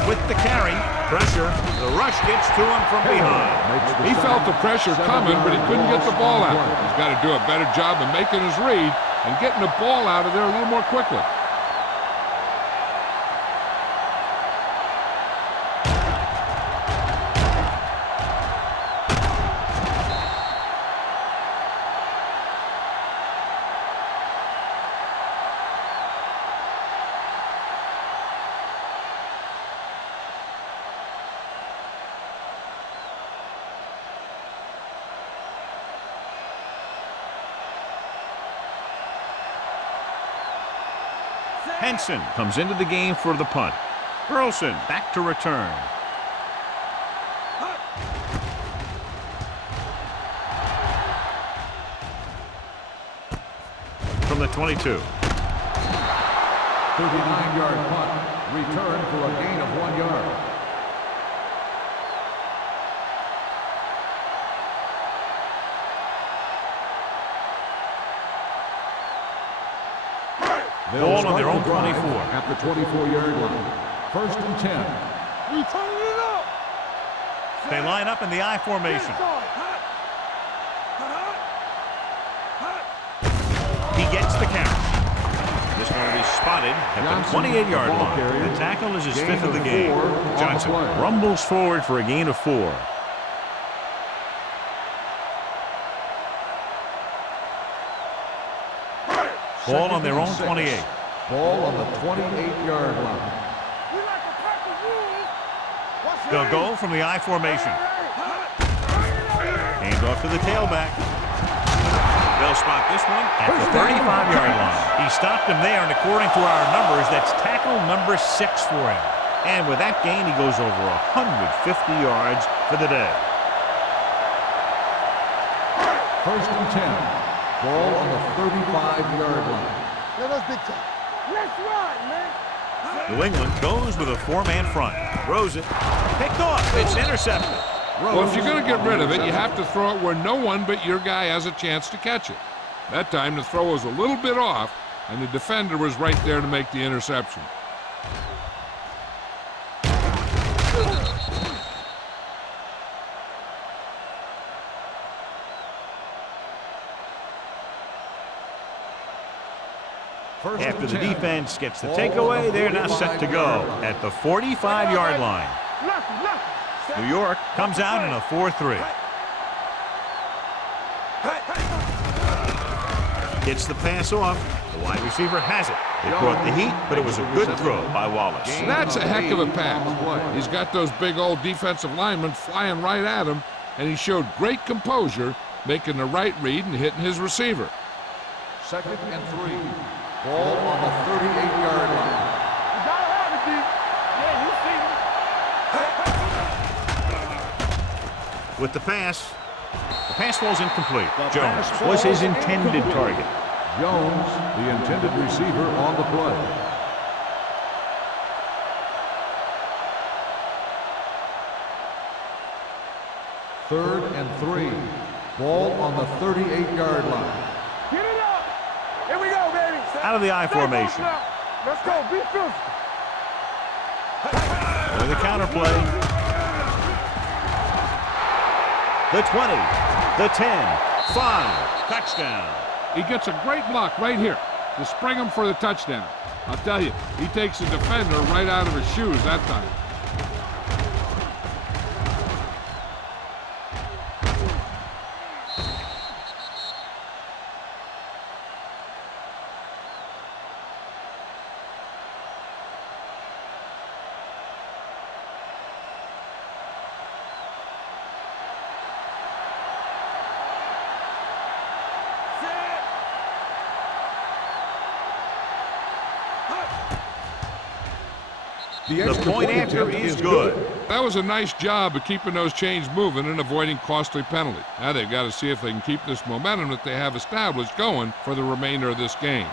With the carry, pressure, the rush gets to him from behind. He felt the pressure coming, but he couldn't get the ball out. He's got to do a better job of making his read and getting the ball out of there a little more quickly. Henson comes into the game for the punt. Burleson back to return. from the 22. 39-yard punt. Return for a gain of 1 yard. Ball on their own 24. At the 24-yard line. 1st and 10. We turning it up. They line up in the I formation. He gets the carry. This one will be spotted at the 28-yard line. The tackle is his 5th of the game. Johnson rumbles forward for a gain of 4. Ball on their own 28. Ball on the 28-yard line. We like to crack the rules. They'll go from the I formation. Hand off to the tailback. They'll spot this one at the 35-yard line. He stopped him there, and according to our numbers, that's tackle number 6 for him. And with that gain, he goes over 150 yards for the day. 1st and 10. Ball on the 35-yard line. Let us big time. Let's ride, man. New England goes with a 4-man front. Throws it. Picked off. It's intercepted. Well, if you're going to get rid of it, you have to throw it where no one but your guy has a chance to catch it. That time, the throw was a little bit off, and the defender was right there to make the interception. After the defense gets the takeaway, they're now set to go at the 45-yard line. New York comes out in a 4-3. Gets the pass off. The wide receiver has it. It brought the heat, but it was a good throw by Wallace. That's a heck of a pass. He's got those big old defensive linemen flying right at him, and he showed great composure, making the right read and hitting his receiver. 2nd and 3. Ball on the 38-yard line. You gotta have it, D. Yeah, you see. With the pass falls incomplete. Jones was his intended target. Jones, the intended receiver on the play. Third and 3. Ball on the 38-yard line. Get it up. Here we go, baby. Out of the I formation. Let's go. Be physical. With the counter play. The 20, the 10, 5, touchdown. He gets a great block right here to spring him for the touchdown. I'll tell you, he takes the defender right out of his shoes that time. The point after is good. That was a nice job of keeping those chains moving and avoiding costly penalties. Now they've got to see if they can keep this momentum that they have established going for the remainder of this game.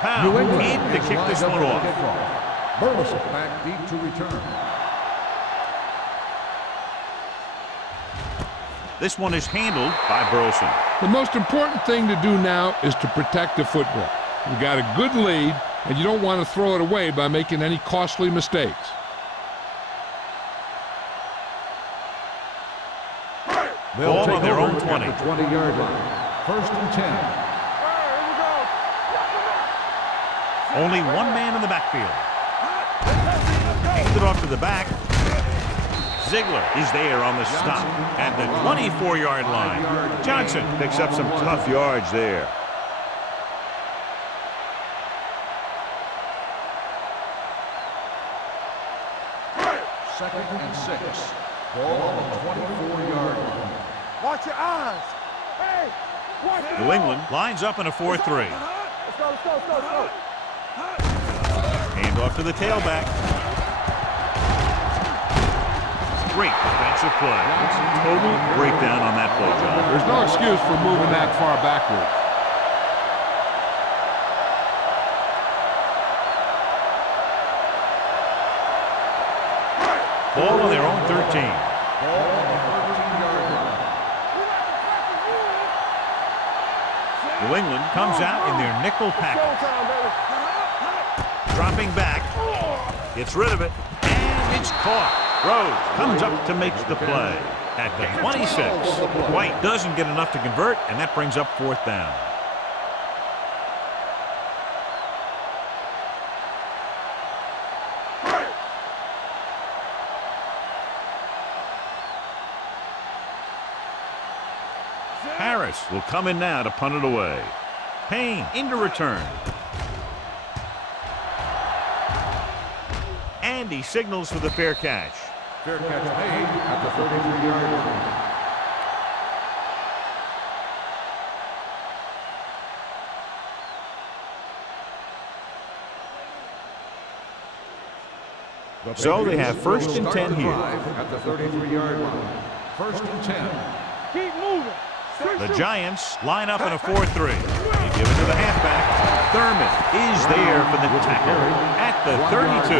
Powell in to kick this one off. Burleson back deep to return. This one is handled by Burleson. The most important thing to do now is to protect the football. You've got a good lead, and you don't want to throw it away by making any costly mistakes. They'll Ball on their own 20. At the 20-yard line. 1st and 10. Only one man in the backfield. Handed off to the back. Ziegler is there on the stop at the 24-yard line. Johnson picks up some tough yards there. Second and 6. Ball on the 24-yard line. Watch your eyes. Hey, New England lines up in a 4-3. Let's go, let's go, let's go, let's go. Hand off to the tailback. Great defensive play. Total breakdown on that play, John. There's no excuse for moving that far backwards. Ball on their own 13. Ball on the 13-yard line. New England comes out in their nickel package. Dropping back. Gets rid of it. And it's caught. Rose comes up to make the play. At the 26. White doesn't get enough to convert, and that brings up 4th down. Harris will come in now to punt it away. Payne into return. And he signals for the fair catch. Fair catch made at the 33-yard line. So they have 1st and 10 here. At the 33-yard line. 1st and 10. Keep moving. The Giants line up in a 4-3. They give it to the halfback. Thurman is there for the tackle at the 32.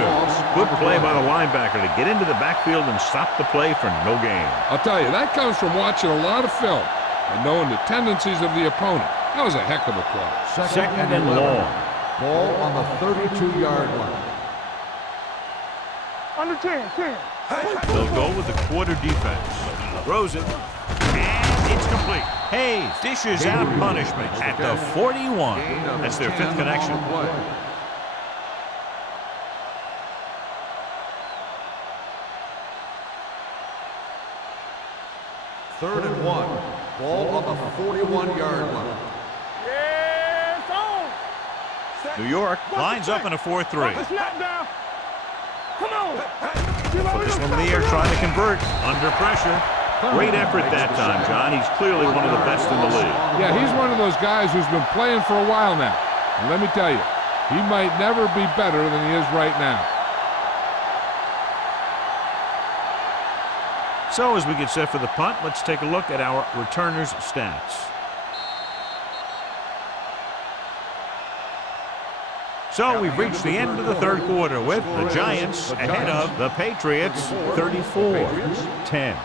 Good play by the linebacker to get into the backfield and stop the play for no gain. I'll tell you, that comes from watching a lot of film and knowing the tendencies of the opponent. That was a heck of a play. Second and long. Ball on the 32-yard line. Under 10, 10. They'll go with the quarter defense. Throws it. And it's complete. Hayes dishes out punishment at the 41. That's their 5th connection. Third and 1. Ball on the 41-yard line. Yeah, it's on. New York lines up in a 4-3. Snap down. Come on. Put this one in the air, trying to convert. Under pressure. Great effort that time, John. He's clearly one of the best in the league. Yeah, he's one of those guys who's been playing for a while now. And let me tell you, he might never be better than he is right now. So as we get set for the punt, let's take a look at our returners' stats. So we've reached the end of the 3rd quarter with the Giants ahead of the Patriots 34-10.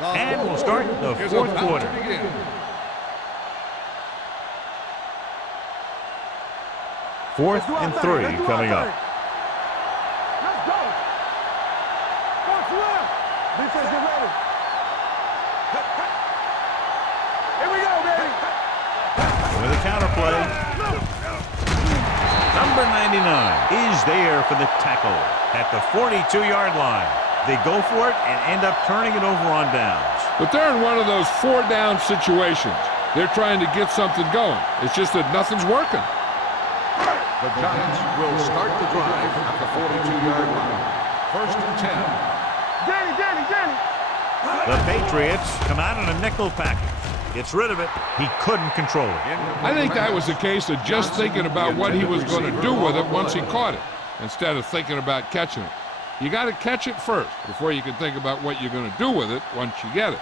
And we'll start the 4th quarter. Fourth and 3 coming up. Let's go. Box left. Defense get ready. Here we go, baby. With a counter play. Number 99 is there for the tackle at the 42-yard line. They go for it and end up turning it over on downs. But they're in one of those 4-down situations. They're trying to get something going. It's just that nothing's working. The Giants will start the drive at the 42-yard line. 1st and 10. Danny. The Patriots come out in a nickel package. Gets rid of it. He couldn't control it. I think that was a case of just thinking about what he was going to do with it once he caught it, instead of thinking about catching it. You got to catch it first before you can think about what you're going to do with it once you get it.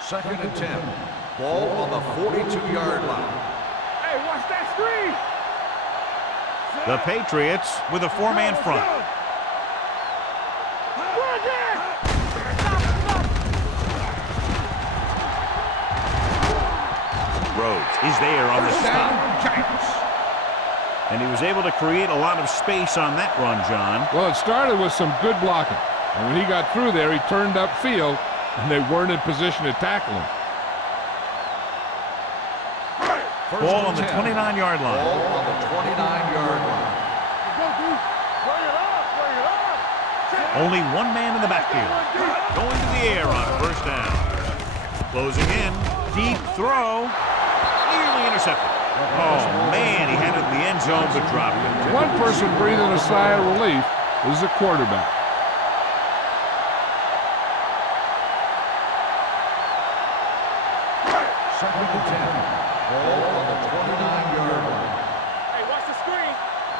2nd and 10. Ball on the 42-yard line. Hey, watch that screen. The Patriots with a 4-man front. Rhodes is there on the stop. And he was able to create a lot of space on that run, John. Well, it started with some good blocking. And when he got through there, he turned upfield, and they weren't in position to tackle him. Ball on the 29-yard line. Ball on the 29-yard line. Only one man in the backfield. Going to the air on 1st down. Closing in. Deep throw. Nearly intercepted. Oh, man, he had it in the end zone but dropped it. One person breathing a sigh of relief is the quarterback. Second and 10. Ball on the 29-yard line. Hey, watch the screen.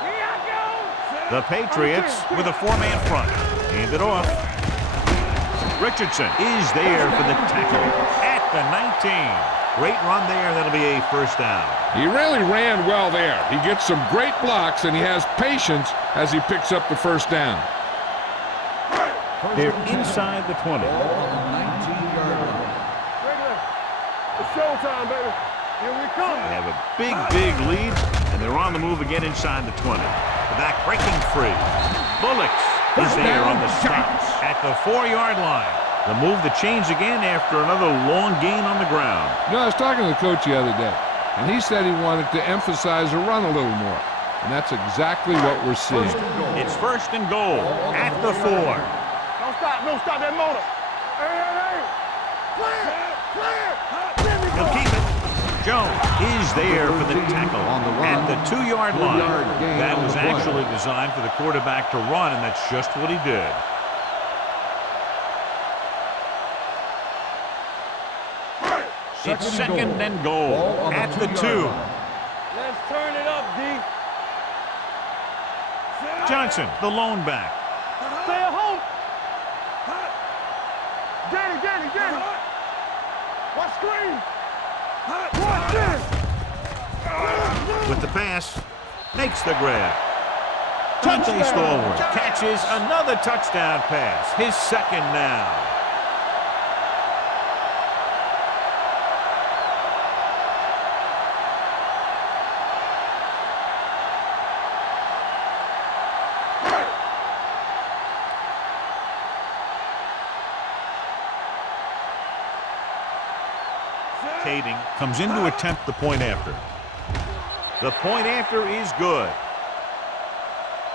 Here I go. The Patriots with a four-man front. Hand it off. Richardson is there for the tackle at the 19. Great run there. That'll be a first down. He really ran well there. He gets some great blocks, and he has patience as he picks up the first down. They're inside the 20. Ball on the 19-yard line. It's showtime, baby. Here we come. They have a big lead, and they're on the move again inside the 20. The back breaking free. Bullocks is there on the stop at the 4-yard line. The move to change again after another long gain on the ground. You know, I was talking to the coach the other day, and he said he wanted to emphasize the run a little more. And that's exactly what we're seeing. It's first and goal at the 4. Don't stop that motor. Hey. Clear. He'll keep it. Jones is there for the tackle at the 2-yard line. That was actually designed for the quarterback to run, and that's just what he did. It's second and goal at the 2. Let's turn it up, D. Johnson, the lone back. Stay at home. Get it. Watch screen. Watch this. With the pass, makes the grab. Dante Stallworth catches another touchdown pass. His second now. Kading comes in to attempt the point after. The point after is good.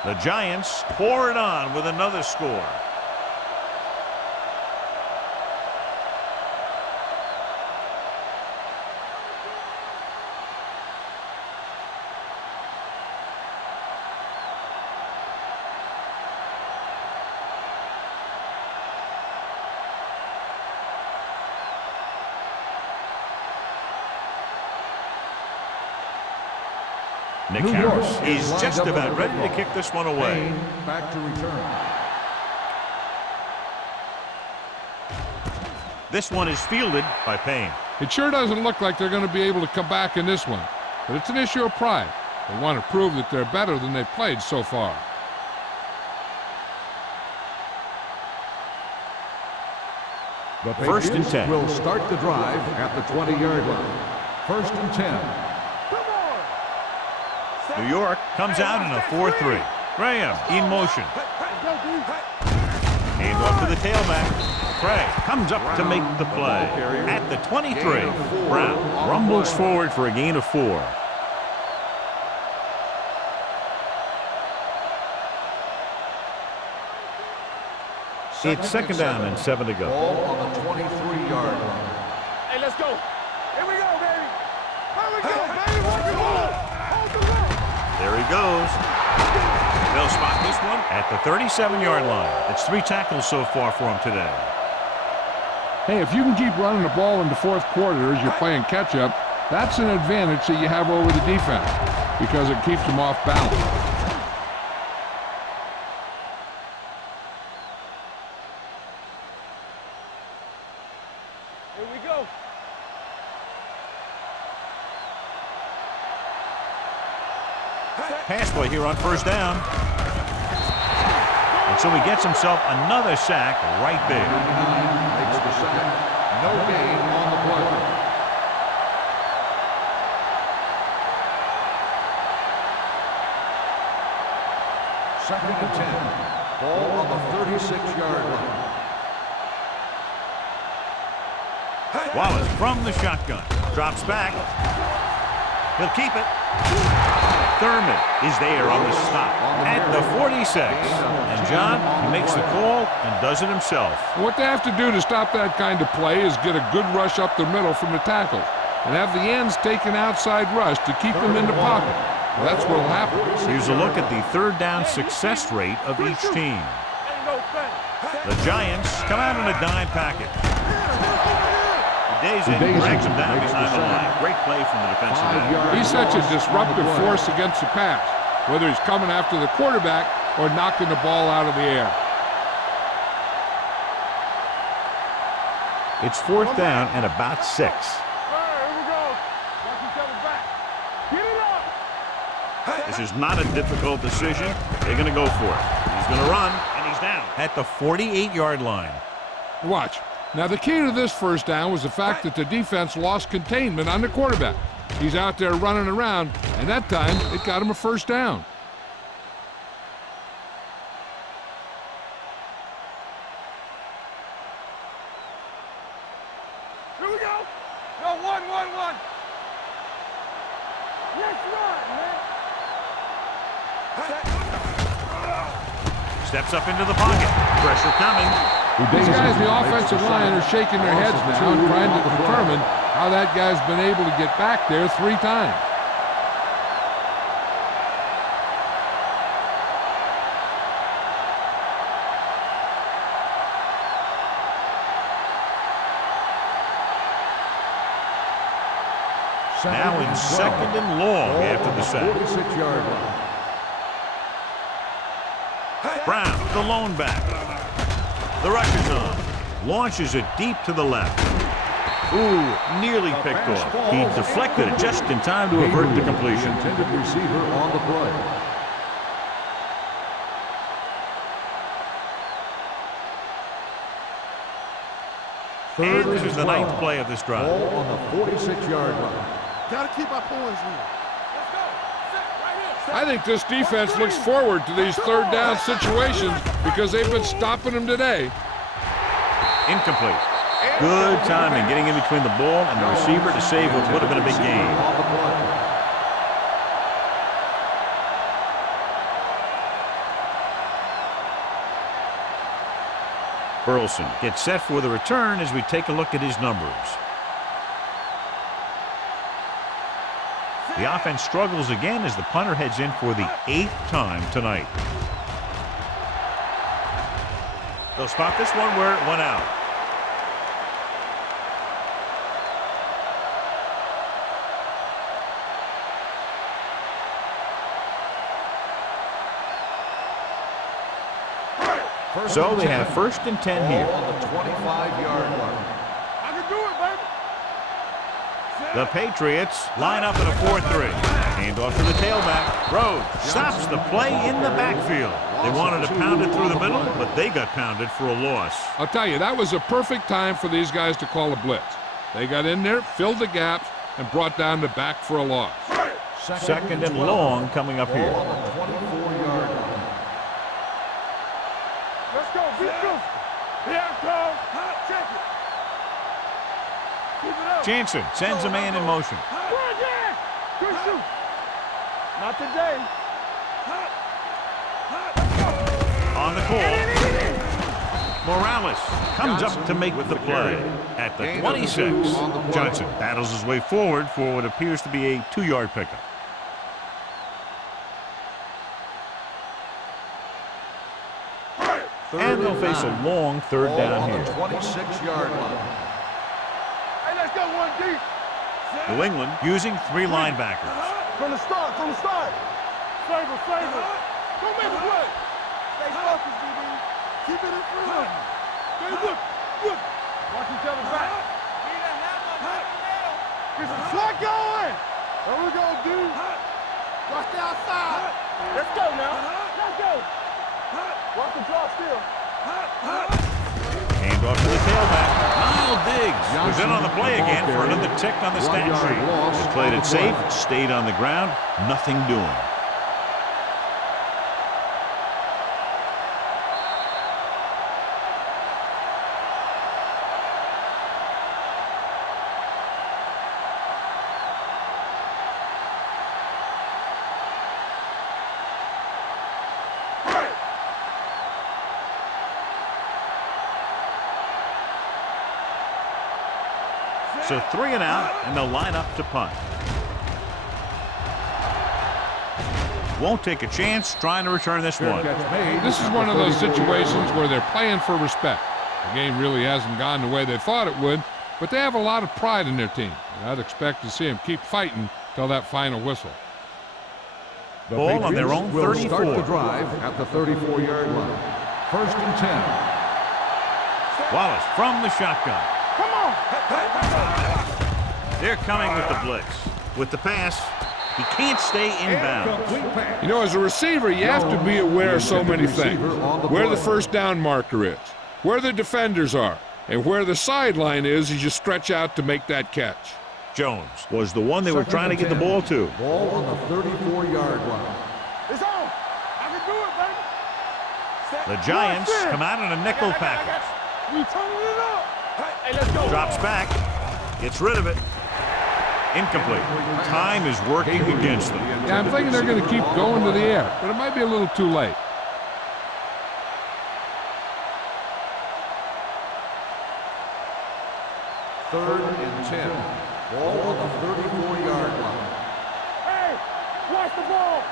The Giants pour it on with another score. Nick Harris is just about ready to kick this one away. Back to return. This one is fielded by Payne. It sure doesn't look like they're going to be able to come back in this one, but it's an issue of pride. They want to prove that they're better than they've played so far. The First and Patriots 10. will start the drive at the 20-yard line. First and 10. New York comes out in a 4-3. Graham in motion. Hand off to the tailback. Craig comes up to make the play. At the 23, Brown rumbles forward for a gain of 4. It's second down and 7 to go. Ball on the 23-yard line. Hey, let's go. Here we go, baby. Here we go, baby. Watch the ball. Hold the ball. There he goes. They'll spot this one at the 37-yard line. It's 3 tackles so far for him today. Hey, if you can keep running the ball in the fourth quarter as you're playing catch-up, that's an advantage that you have over the defense because it keeps them off balance. Here we go. Pass play here on first down. And so he gets himself another sack right there. Makes the sack. No gain on the play. Second and 10. Ball on the 36-yard line. Wallace from the shotgun. Drops back. He'll keep it. Thurman is there on the stop at the 46. And John, he makes the call and does it himself. What they have to do to stop that kind of play is get a good rush up the middle from the tackles and have the ends take an outside rush to keep them in the pocket. Well, that's what will happen. Here's a look at the third down success rate of each team. The Giants come out in a dime package. Days in, drags him down behind the line. Great play from the defensive end. He's such a disruptive force against the pass, whether he's coming after the quarterback or knocking the ball out of the air. It's 4th down and about 6. Here we go. Watch each other back. Get it up. This is not a difficult decision. They're going to go for it. He's going to run, and he's down at the 48-yard line. Watch. Now, the key to this first down was the fact that the defense lost containment on the quarterback. He's out there running around, and that time it got him a first down. Here we go. No, one. Let's run, man. Steps up into the pocket. Pressure coming. These guys in the offensive line are shaking their heads now and trying to determine how that guy's been able to get back there 3 times. Now in 2nd and long after the sack. 46-yard line. Brown, the lone back. The rush is on. Launches it deep to the left. Ooh, nearly picked off. He deflected it just in time to avert the completion. Intended receiver on the play. And this is the 9th play of this drive. Ball on the 46-yard line. Gotta keep our points in. Let's go. Set right here. I think this defense looks forward to these 3rd down situations because they've been stopping them today. Incomplete. Good timing getting in between the ball and the receiver to save what would have been a big gain. On the play. Burleson gets set for the return as we take a look at his numbers. The offense struggles again as the punter heads in for the 8th time tonight. They'll spot this one where it went out. So they have 1st and 10 here. On the 25-yard line. I can do it, baby. The Patriots line up in a 4-3. Hand off to the tailback. Rhodes stops the play in the backfield. They wanted to pound it through the middle, but they got pounded for a loss. I'll tell you, that was a perfect time for these guys to call a blitz. They got in there, filled the gaps, and brought down the back for a loss. 2nd and long coming up here. On the 24-yard line. Let's go. Be truthful. Here I come. Check it. Keep it up. Jansen sends a man in motion. Run, yeah. Good shoot. Not today. On the call. Morales comes up to make the play at the 26. Johnson battles his way forward for what appears to be a 2-yard pickup. And they'll face a long 3rd down here. 26-yard line. Hey, let's go 1 deep. New England using 3 linebackers. From the start. Favor. Don't make a play. Stay focused, DB. Keep it in front. Stay look. Watch each other back. Get some slack going. There we go, dude. Watch the outside. Let's go now. Let's go. Watch the draw still. Hand off to the tailback. Niall Diggs was in on the play again for another tick on the stat sheet. They played it safe, stayed on the ground, nothing doing. So 3 and out, and they'll line up to punt. Won't take a chance trying to return this one. This is one of those situations where they're playing for respect. The game really hasn't gone the way they thought it would, but they have a lot of pride in their team, and I'd expect to see them keep fighting till that final whistle. The Ball on their Patriots own will 34. start the drive at the 34-yard line. First and 10. Wallace from the shotgun. Come on. They're coming with the blitz. With the pass, he can't stay in bounds. Complete pass. You know, as a receiver, you have to be aware of so many things. Where the first down marker is, where the defenders are, and where the sideline is as you stretch out to make that catch. Jones was the one they were trying to get the ball to. Ball on the 34-yard line. It's on. I can do it, baby. The Giants come out in a nickel package. We turning it up. Hey, let's go. Drops back, gets rid of it. Incomplete. Time is working against them. Yeah, I'm thinking they're going to keep going to the air, but it might be a little too late. Third and 10. Ball on the 34-yard line. Hey, watch the ball.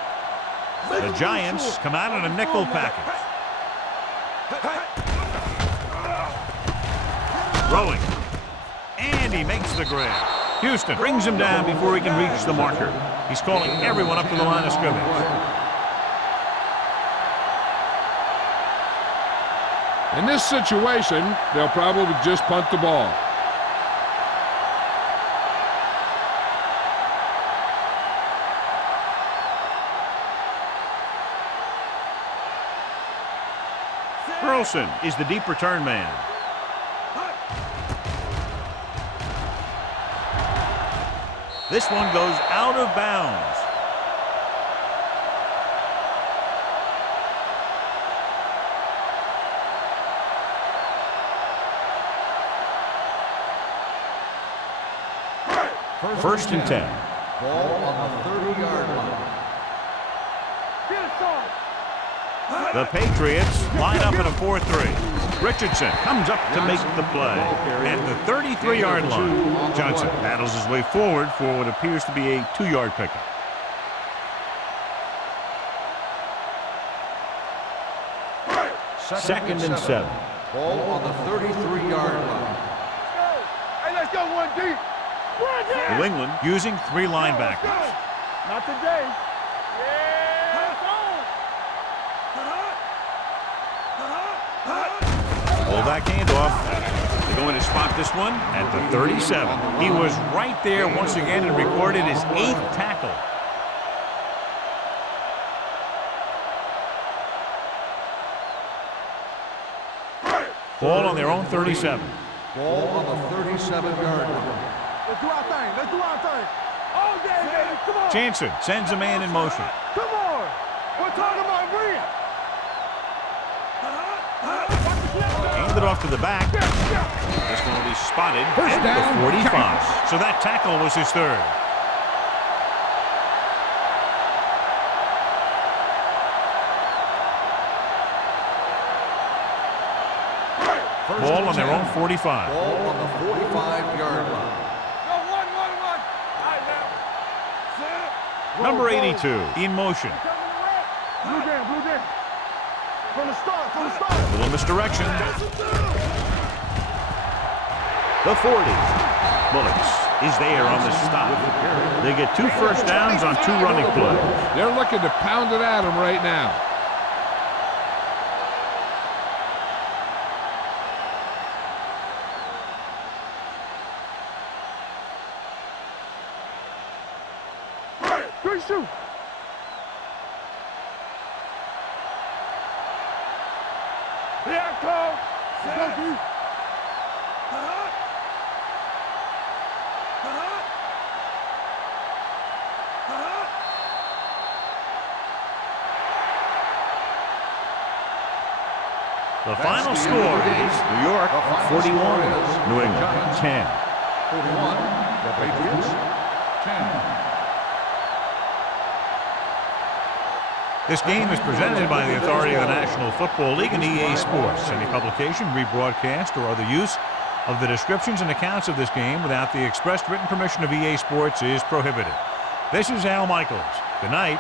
The Giants come out in a nickel package. Throwing. And he makes the grab. Houston brings him down before he can reach the marker. He's calling everyone up to the line of scrimmage. In this situation, they'll probably just punt the ball. Burleson is the deep return man. This one goes out of bounds. First and 10. Ball on the 30-yard line. Get it started. The Patriots line up in a 4-3. Richardson comes up to make the play at the 33-yard line. Johnson battles his way forward for what appears to be a 2-yard pickup. Second and 7. Ball on the 33-yard line. Hey, let's go one deep. One deep. New England using 3 linebackers. Not today. Yeah. Fullback handoff. They're going to spot this one at the 37. He was right there once again and recorded his 8th tackle. Ball on their own 37. Ball on the 37-yard line. Let's do our thing. Let's do our thing. All day, baby. Come on. Jansen sends a man in motion. Come on. We're talking about Rhea. Handed off to the back. This one will be spotted at the 45. So that tackle was his 3rd. Ball on their own 45. Ball on the 45-yard line. Go, one. All right, now. Number 82 in motion. Blue jam. From the start. A little misdirection. The 40. Bullets is there on the stop. They get 2 first downs on 2 running plays. They're looking to pound it at him right now. Good shoot. Here I come. Go deep. The final score is New York 41, New England 10. 41, the Patriots, 10. This game is presented by the authority of the National Football League and EA Sports. Any publication, rebroadcast, or other use of the descriptions and accounts of this game without the expressed written permission of EA Sports is prohibited. This is Al Michaels. Good night.